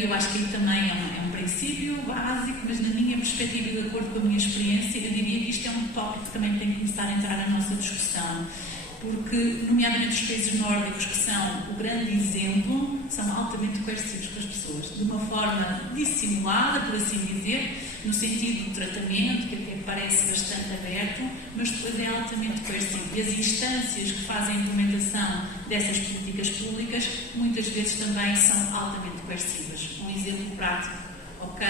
Eu acho que aí também é um princípio básico, mas na minha perspectiva e de acordo com a minha experiência, eu diria que isto é um tópico que também tem que começar a entrar na nossa discussão. Porque, nomeadamente, os países nórdicos, que são o grande exemplo, são altamente coercivos com as pessoas, de uma forma dissimulada, por assim dizer, no sentido do tratamento, que até parece bastante aberto, mas depois é altamente coercivo. E as instâncias que fazem a implementação dessas políticas públicas, muitas vezes também são altamente coercivas. Um exemplo prático, ok?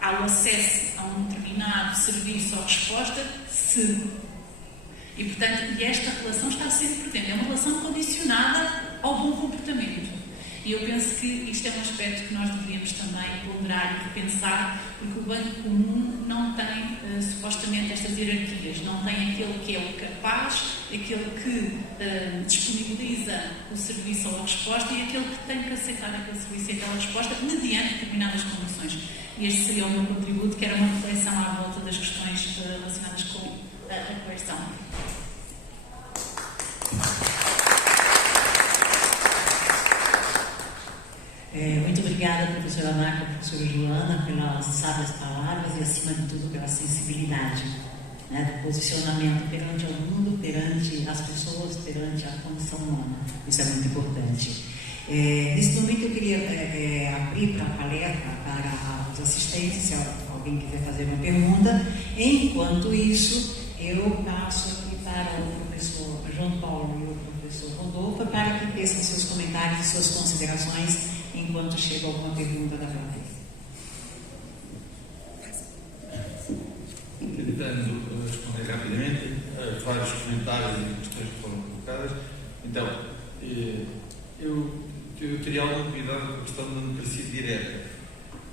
Há o acesso a um determinado serviço ou resposta, se... E, portanto, esta relação está sempre presente. É uma relação condicionada ao bom comportamento. E eu penso que isto é um aspecto que nós deveríamos também ponderar e repensar, porque o banco comum não tem, supostamente, estas hierarquias. Não tem aquele que é o capaz, aquele que disponibiliza o serviço ou a resposta e aquele que tem que aceitar aquele serviço e aquela resposta mediante determinadas condições. E este seria o meu contributo, que era uma reflexão à volta das questões relacionadas com a coerção. Muito obrigada, professora Marta, professora Joana, pelas sábias palavras e, acima de tudo, pela sensibilidade, né, do posicionamento perante o mundo, perante as pessoas, perante a condição humana. Isso é muito importante. Nesse momento, eu queria abrir para a palestra para os assistentes, se alguém quiser fazer uma pergunta. Enquanto isso, eu passo aqui para o professor João Paulo e o professor Rodolfo para que teçam seus comentários e suas considerações enquanto chega alguma pergunta da plateia. Tentando responder rapidamente, a vários comentários e questões que foram colocadas. Então, eu teria algum cuidado com a questão da democracia direta,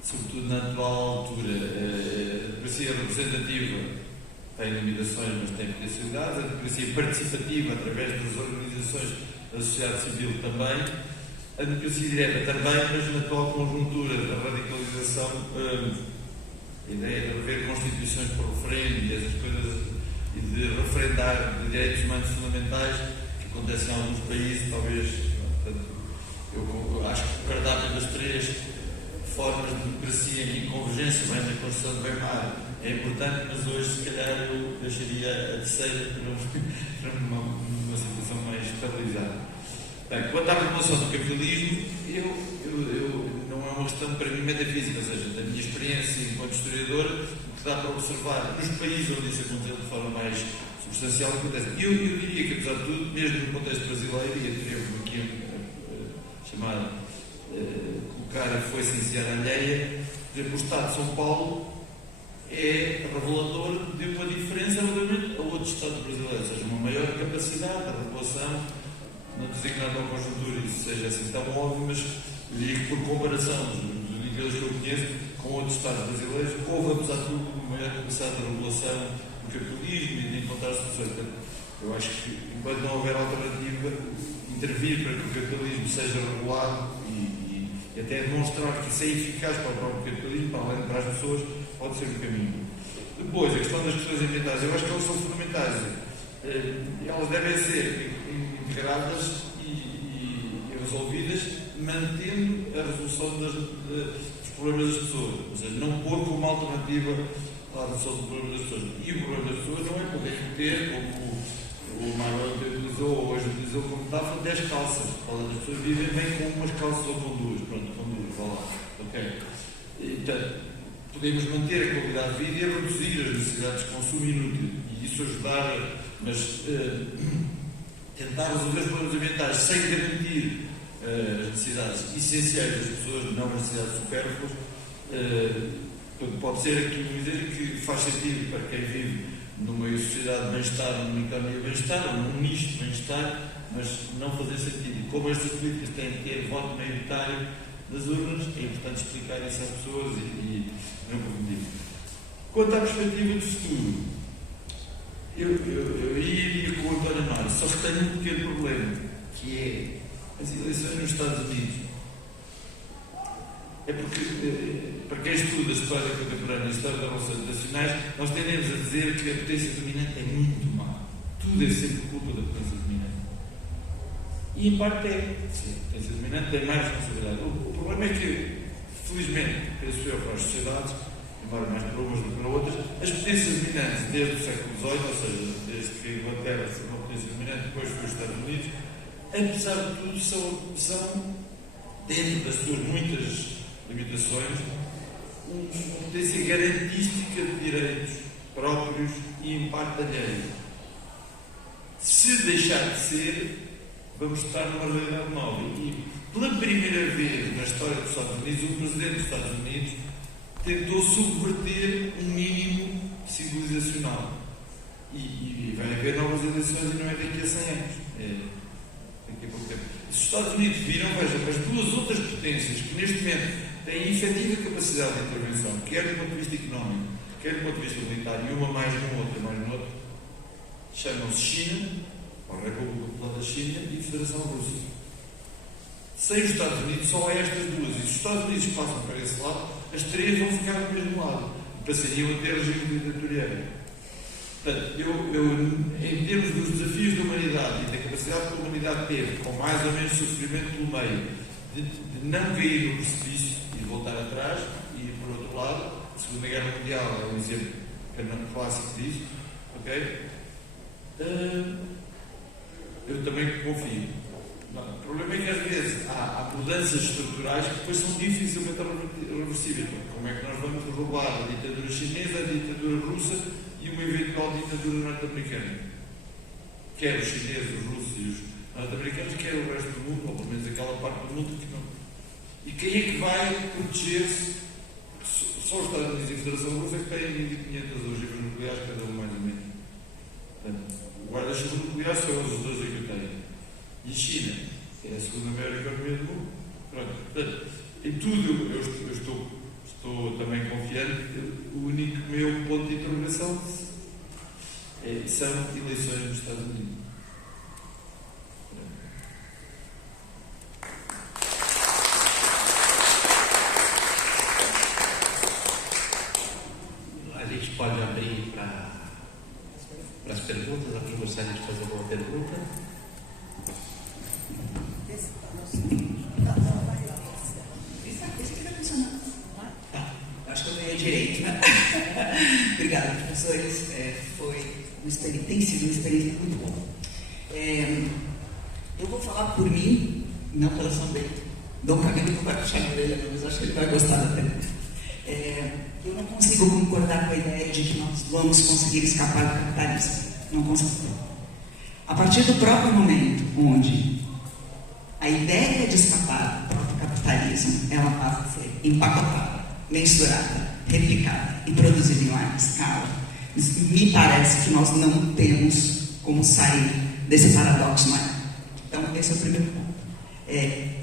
sobretudo na atual altura. A democracia representativa tem limitações, mas tem potencialidades. A democracia participativa, através das organizações da sociedade civil, também. A democracia direta também, mas na atual conjuntura da radicalização, a ideia de haver constituições por referendo e essas coisas, e de referendar de direitos humanos fundamentais, que acontecem em alguns países, talvez. Portanto, eu acho que o cardápio das 3 formas de democracia em convergência, bem na Constituição de Weimar, é importante, mas hoje, se calhar, eu deixaria a terceira para uma situação mais estabilizada. Bem, quanto à regulação do capitalismo, não é uma questão para mim metafísica, ou seja, da minha experiência enquanto historiador, o que dá para observar nos países onde isso aconteceu de forma mais substancial acontece. Eu diria que, apesar de tudo, mesmo no contexto brasileiro, e atrevo-me aqui a chamar, colocar a foice em seara alheia, por exemplo, o Estado de São Paulo é revelador de uma diferença relativamente a outros Estados brasileiros, ou seja, uma maior capacidade de regulação. Não designado a conjuntura isso seja assim tão óbvio, mas eu diria que por comparação dos indicadores que eu conheço com outros Estados brasileiros, houve, apesar de tudo, uma maior capacidade de regulação do capitalismo e de encontrar soluções. Eu acho que, enquanto não houver alternativa, intervir para que o capitalismo seja regulado e até demonstrar que isso é eficaz para o próprio capitalismo, para além de para as pessoas, pode ser um caminho. Depois, a questão das questões ambientais, eu acho que elas são fundamentais. Elas devem ser integradas e resolvidas, mantendo a resolução dos problemas das pessoas. Ou seja, não pôr como alternativa à resolução dos problemas das pessoas. E o problema das pessoas não é poder ter, como o Manuel utilizou, ou hoje utilizou como metáfora, 10 calças. As pessoas vivem bem com umas calças ou com 2. Pronto, com 2, vá lá. Ok? Então, podemos manter a qualidade de vida e reduzir as necessidades de consumo inútil. E isso ajudar, mas tentar resolver os problemas ambientais sem garantir as necessidades essenciais das pessoas, não as necessidades supérfluas, pode ser aquilo que faz sentido para quem vive numa sociedade de bem-estar, numa economia de bem-estar, ou num nicho de bem-estar, mas não fazer sentido. E como estas políticas têm que ter voto maioritário das urnas, é importante explicar isso às pessoas e não confundir. Quanto à perspectiva de futuro, eu iria com o António Mário, só que tenho um pequeno problema, que é as eleições nos Estados Unidos. É porque, para quem estuda a história contemporânea e a história das relações nacionais, nós tendemos a dizer que a potência dominante é muito má. Tudo é sempre culpa da potência dominante. E em parte é. Sim, a potência dominante tem mais responsabilidade. O problema é que, felizmente, penso eu para as sociedades, embora mais para umas do que para outras, as potências dominantes desde o século XVIII, ou seja, desde que a Inglaterra foi uma potência dominante, depois foi os Estados Unidos, apesar de tudo, são dentro das suas muitas limitações, uma potência garantística de direitos próprios e em parte alheio. Se deixar de ser, vamos estar numa realidade nova. E, pela primeira vez na história dos Estados Unidos, o presidente dos Estados Unidos tentou subverter um mínimo civilizacional. E vai haver novas eleições e não é daqui a 100 anos. Daqui a pouco tempo. Se os Estados Unidos viram, vejam, as duas outras potências que neste momento têm efetiva capacidade de intervenção, quer do ponto de vista económico, quer do ponto de vista militar, e uma mais num outro, mais no outro, chamam-se China, ou República Popular da China, e Federação Russa. Sem os Estados Unidos, só há estas duas. E se os Estados Unidos passam para esse lado, as 3 vão ficar do mesmo lado. Passariam a ter regime ditatorial. Portanto, em termos dos desafios da humanidade e da capacidade que a humanidade teve, com mais ou menos sofrimento pelo meio, de não cair no precipício e voltar atrás, e por outro lado, a Segunda Guerra Mundial é um exemplo clássico disso, ok? Eu também confio. O problema é que às vezes há mudanças estruturais que depois são dificilmente reversíveis. Como é que nós vamos derrubar a ditadura chinesa, a ditadura russa e uma eventual ditadura norte-americana? Quer os chineses, os russos e os norte-americanos, quer o resto do mundo, ou pelo menos aquela parte do mundo que não. E quem é que vai proteger-se? Só os Estados Unidos e a Federação Russa que têm 1.500 ogivas nucleares, cada um mais ou menos. Portanto, segunda maior economia do mundo. Pronto. Portanto, em tudo eu estou também confiante. O único meu ponto de interrogação são eleições nos Estados Unidos. A gente pode abrir para as perguntas. Alguém gostaria de fazer alguma pergunta? Acho que eu ganhei direito, né? Obrigada, professores. Tem sido uma experiência muito boa. Eu vou falar por mim, não pela São Bento. Dom Camilo não vai puxar a orelha, mas acho que ele vai gostar da pergunta. Eu não consigo concordar com a ideia de que nós vamos conseguir escapar do capitalismo. Não consigo. A partir do próprio momento onde a ideia de escapar do próprio capitalismo, ela passa a ser empacotada, mensurada, replicada e produzida em larga escala, me parece que nós não temos como sair desse paradoxo maior. Então, esse é o primeiro ponto.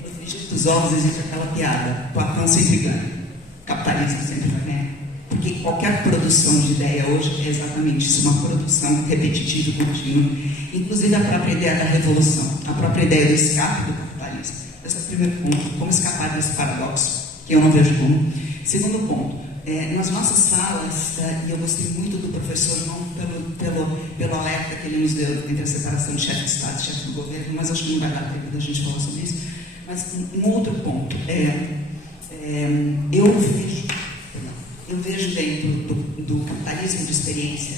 No frigir dos ovos existe aquela piada: Platão sempre ganha, capitalismo sempre vai ganhar. Porque qualquer produção de ideia hoje é exatamente isso, uma produção repetitiva e contínua. Inclusive a própria ideia da revolução, a própria ideia do escape do capitalismo. Esse é o primeiro ponto, como escapar desse paradoxo, que eu não vejo como. Segundo ponto, nas nossas salas, e eu gostei muito do professor, não pelo alerta que ele nos deu entre a separação de chefe de Estado e chefe do governo, mas acho que não vai dar tempo da gente falar sobre isso. Mas um outro ponto, eu vejo dentro do capitalismo de experiência,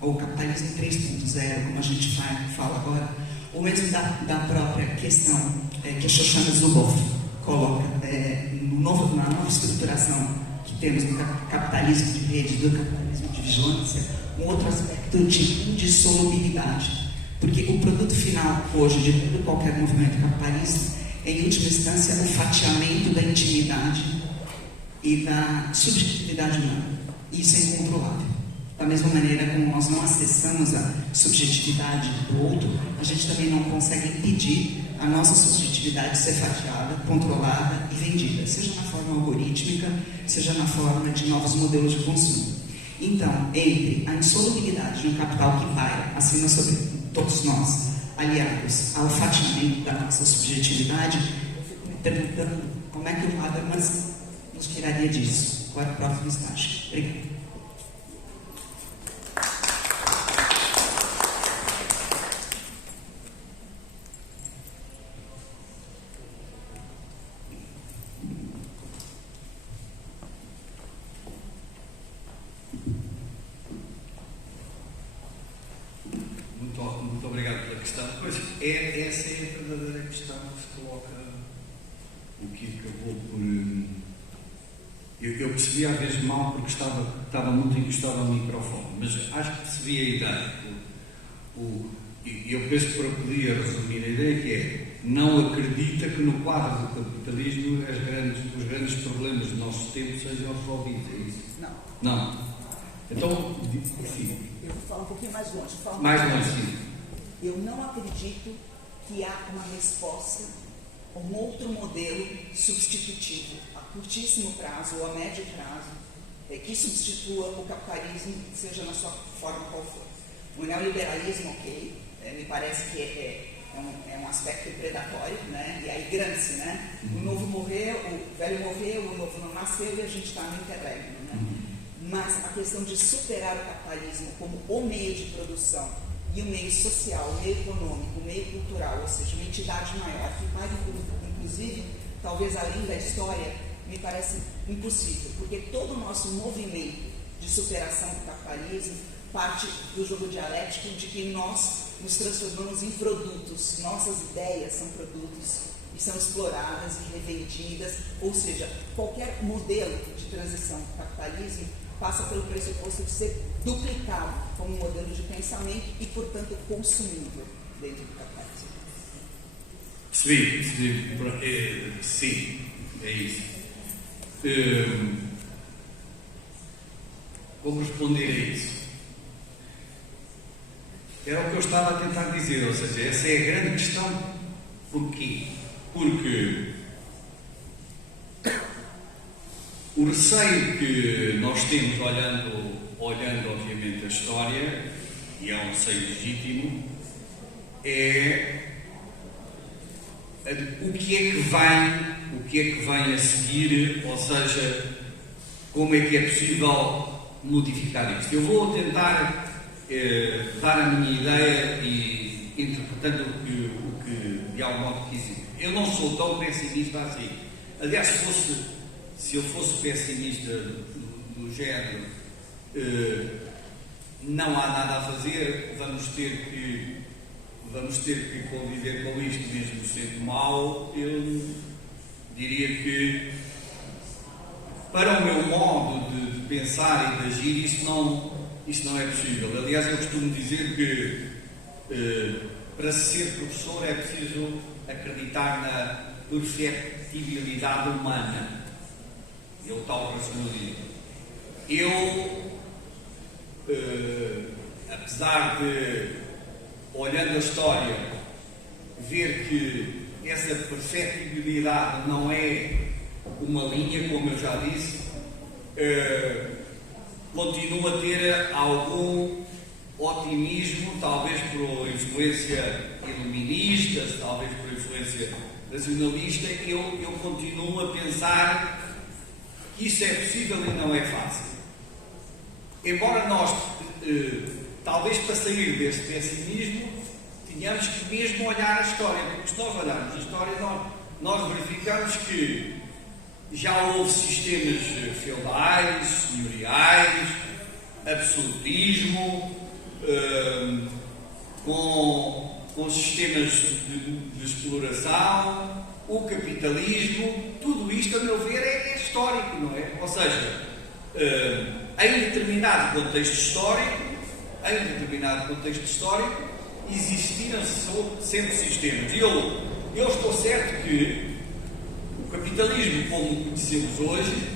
ou capitalismo 3.0, como a gente fala agora, ou mesmo da própria questão que a Shoshana Zuboff coloca na nova estruturação que temos no capitalismo de rede, do capitalismo de vigilância, um outro aspecto de indissolubilidade. Porque o produto final hoje de todo qualquer movimento capitalista é, em última instância, o fatiamento da intimidade e da subjetividade humana. Isso é incontrolável. Da mesma maneira como nós não acessamos a subjetividade do outro, a gente também não consegue impedir a nossa subjetividade de ser fatiada, controlada e vendida, seja na forma algorítmica, seja na forma de novos modelos de consumo. Então, entre a insolubilidade de um capital que paira acima sobre todos nós, aliados ao fatiamento da nossa subjetividade, eu fico me perguntando como é que o Habermas nos tiraria disso. Qual é o próximo estágio? Obrigada. Muito obrigado pela questão. Pois, essa é a verdadeira questão que se coloca, o que acabou por... Eu percebi às vezes mal porque estava muito encostado ao microfone, mas acho que percebi a ideia. Eu penso que podia resumir a ideia, que é: não acredita que no quadro do capitalismo os grandes problemas do nosso tempo sejam resolvidos, é isso? Não. Não. Então, sim. Eu vou falar um pouquinho mais longe. Mais longe, sim. Eu não acredito que há uma resposta, um outro modelo substitutivo a curtíssimo prazo ou a médio prazo que substitua o capitalismo, seja na sua forma qual for. O neoliberalismo, ok, me parece que é um aspecto predatório, né? E aí Gramsci, né? O novo morreu, o velho morreu, o novo não nasceu e a gente está no interregno, né? Mas a questão de superar o capitalismo como o meio de produção e o meio social, o meio econômico, o meio cultural, ou seja, uma entidade maior, que vai, inclusive, talvez além da história, me parece impossível, porque todo o nosso movimento de superação do capitalismo parte do jogo dialético de que nós nos transformamos em produtos, nossas ideias são produtos e são exploradas e revendidas, ou seja, qualquer modelo de transição do capitalismo passa pelo pressuposto de ser duplicado como modelo de pensamento e, portanto, consumível dentro do capitalismo. Percebi. Sim, é isso. Como responder a isso? Era o que eu estava a tentar dizer, ou seja, essa é a grande questão. Porquê? porque o receio que nós temos olhando obviamente a história, e é um receio legítimo, é o que é que vem a seguir, ou seja, como é que é possível modificar isto. Eu vou tentar dar a minha ideia e interpretando o que de algum modo quis dizer. Eu não sou tão pessimista assim. Aliás, se eu fosse pessimista do género, não há nada a fazer, vamos ter que conviver com isto mesmo sendo mau, eu diria que, para o meu modo de pensar e de agir, isso não é possível. Aliás, eu costumo dizer que para ser professor é preciso acreditar na perfectibilidade humana. É o tal racionalismo. Eu, apesar de, olhando a história, ver que essa perfectibilidade não é uma linha, como eu já disse, continuo a ter algum otimismo, talvez por influência iluminista, talvez por influência racionalista. Eu continuo a pensar que isso é possível e não é fácil. Embora nós, talvez para sair deste pessimismo, tenhamos que mesmo olhar a história, porque se nós olharmos a história, nós verificamos que já houve sistemas feudais, senhoriais, absolutismo, com sistemas de exploração, o capitalismo. Tudo isto, a meu ver, é histórico, não é? Ou seja, em determinado contexto histórico, existiram sempre sistemas. E eu estou certo que o capitalismo, como conhecemos hoje,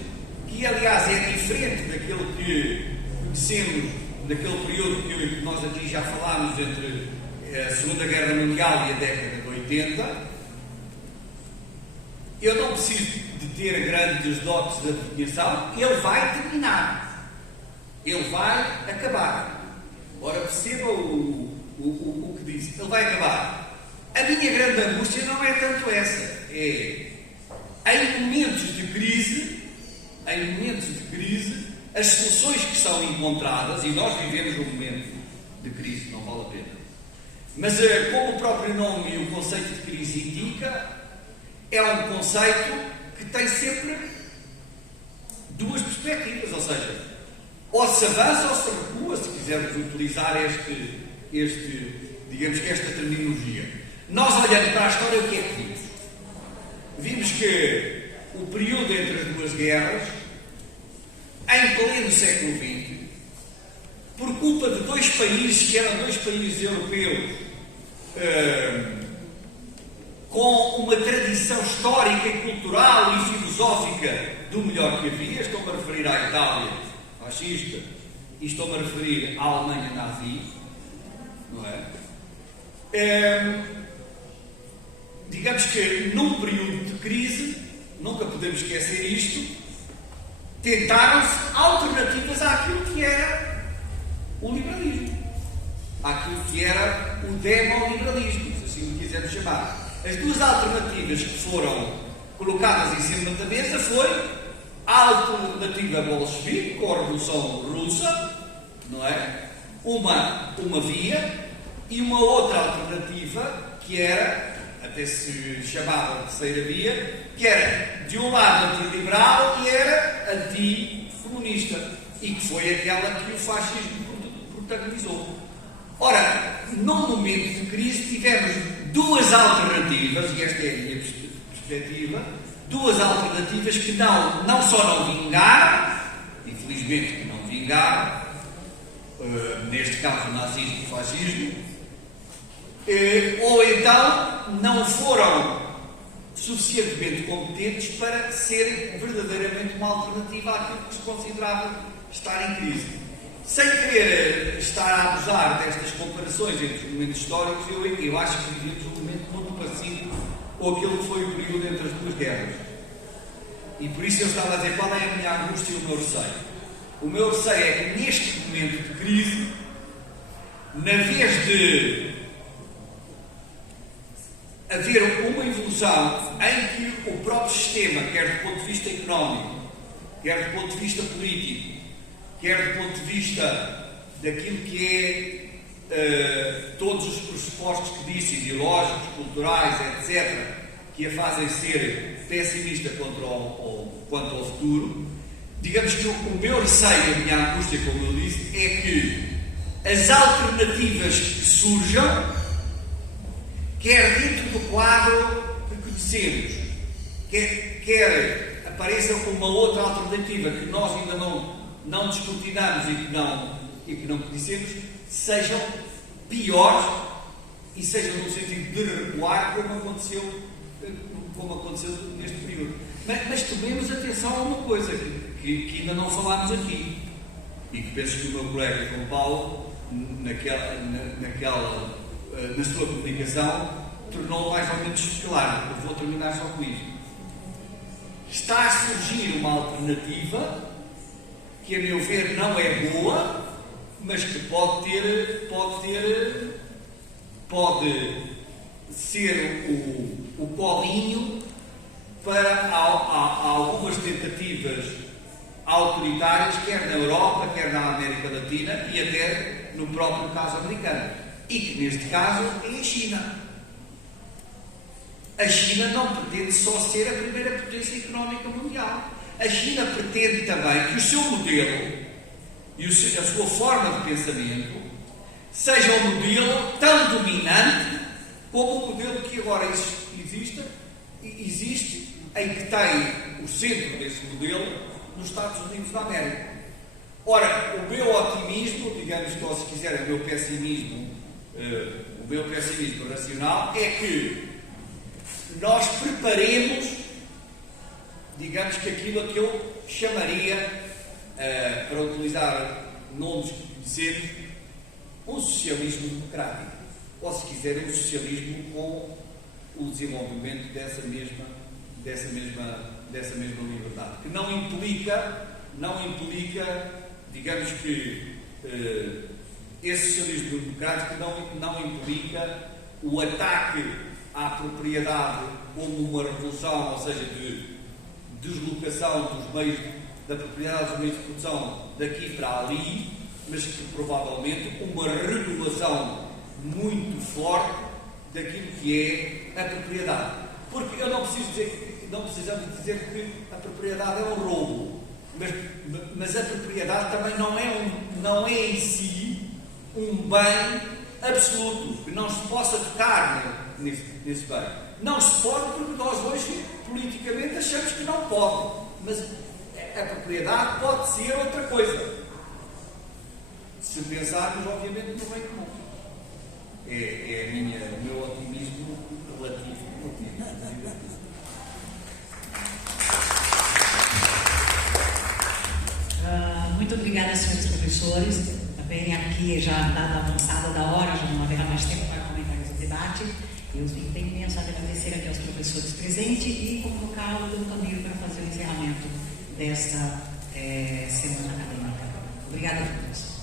que aliás é diferente daquele que conhecemos naquele período que nós aqui já falámos, entre a Segunda Guerra Mundial e a década de 80, eu não preciso de ter grandes dotes de adivinhação, ele vai terminar, ele vai acabar. Ora, perceba o que diz, ele vai acabar. A minha grande angústia não é tanto essa, é em momentos de crise, as soluções que são encontradas, e nós vivemos um momento de crise, não vale a pena, mas como o próprio nome e o conceito de crise indica, é um conceito que tem sempre duas perspectivas, ou seja, ou se avança ou se recua, se quisermos utilizar digamos que esta terminologia. Nós, olhando para a história, o que é que vimos? Vimos que o período entre as duas guerras, em pleno século XX, por culpa de dois países que eram dois países europeus com uma tradição histórica e cultural e filosófica do melhor que havia, estou-me a referir à Itália fascista e estou-me a referir à Alemanha nazi, não é? Digamos que num período de crise, nunca podemos esquecer isto, tentaram-se alternativas àquilo que era o liberalismo, àquilo que era o demoliberalismo, se assim o quisermos chamar. As duas alternativas que foram colocadas em cima da mesa foi a alternativa bolchevique, com a Revolução Russa, não é? Uma via, e uma outra alternativa que era, até se chamava de terceira via, que era de um lado antiliberal e era anticomunista, e que foi aquela que o fascismo protagonizou. Ora, num momento de crise tivemos duas alternativas, e esta é a minha perspectiva, duas alternativas que não só não vingaram, infelizmente que não vingaram, neste caso o nazismo e o fascismo, ou então não foram suficientemente competentes para serem verdadeiramente uma alternativa àquilo que se considerava estar em crise. Sem querer estar a abusar destas comparações entre os momentos históricos, eu acho que vivemos um momento muito parecido ou aquele que foi o período entre as duas guerras. E por isso eu estava a dizer qual é a minha angústia e o meu receio. O meu receio é que neste momento de crise, na vez de haver uma evolução em que o próprio sistema, quer do ponto de vista económico, quer do ponto de vista político, quer do ponto de vista daquilo que é todos os pressupostos que disse, ideológicos, culturais, etc., que a fazem ser pessimista quanto ao futuro, digamos que o meu receio, a minha angústia, como eu disse, é que as alternativas que surjam, quer dentro do quadro que conhecemos, quer apareça uma outra alternativa que nós ainda não descortinamos e que não conhecemos, sejam piores e sejam no sentido de recuar, como aconteceu neste período. Mas tomemos atenção a uma coisa que ainda não falámos aqui e que penso que o meu colega João Paulo, na sua comunicação, tornou mais ou menos claro. Eu vou terminar só com isto. Está a surgir uma alternativa que, a meu ver, não é boa, mas que pode ser o polinho para algumas tentativas autoritárias, quer na Europa, quer na América Latina e até no próprio caso americano. E que, neste caso, é a China. A China não pretende só ser a primeira potência económica mundial. A China pretende também que o seu modelo e a sua forma de pensamento seja um modelo tão dominante como o modelo que agora existe, em que tem o centro desse modelo nos Estados Unidos da América. Ora, o meu otimismo, digamos que, ou se quiser, o meu pessimismo racional, é que nós preparemos, digamos que aquilo que eu chamaria, para utilizar nomes que conhecemos, um socialismo democrático, ou se quiserem, um socialismo com o desenvolvimento dessa mesma liberdade, que não implica, digamos que esse socialismo democrático não implica o ataque à propriedade como uma revolução, ou seja, de deslocação dos meios da propriedade dos meios de produção daqui para ali, mas que provavelmente uma regulação muito forte daquilo que é a propriedade. Porque eu não precisamos dizer que a propriedade é um roubo, mas a propriedade também não é em si um bem absoluto, que não se possa tocar nesse bem. Não se pode, porque nós hoje politicamente achamos que não pode, mas a propriedade pode ser outra coisa, se pensarmos obviamente no bem comum. É o meu otimismo relativo. Muito obrigada, senhores professores. Também aqui, já dada a avançada da hora, já não haverá mais tempo para comentários do debate. Eu fico bem imenso a agradecer aqui aos professores presentes e convocar o Dr. Camilo para fazer o encerramento desta semana acadêmica. Obrigada a todos.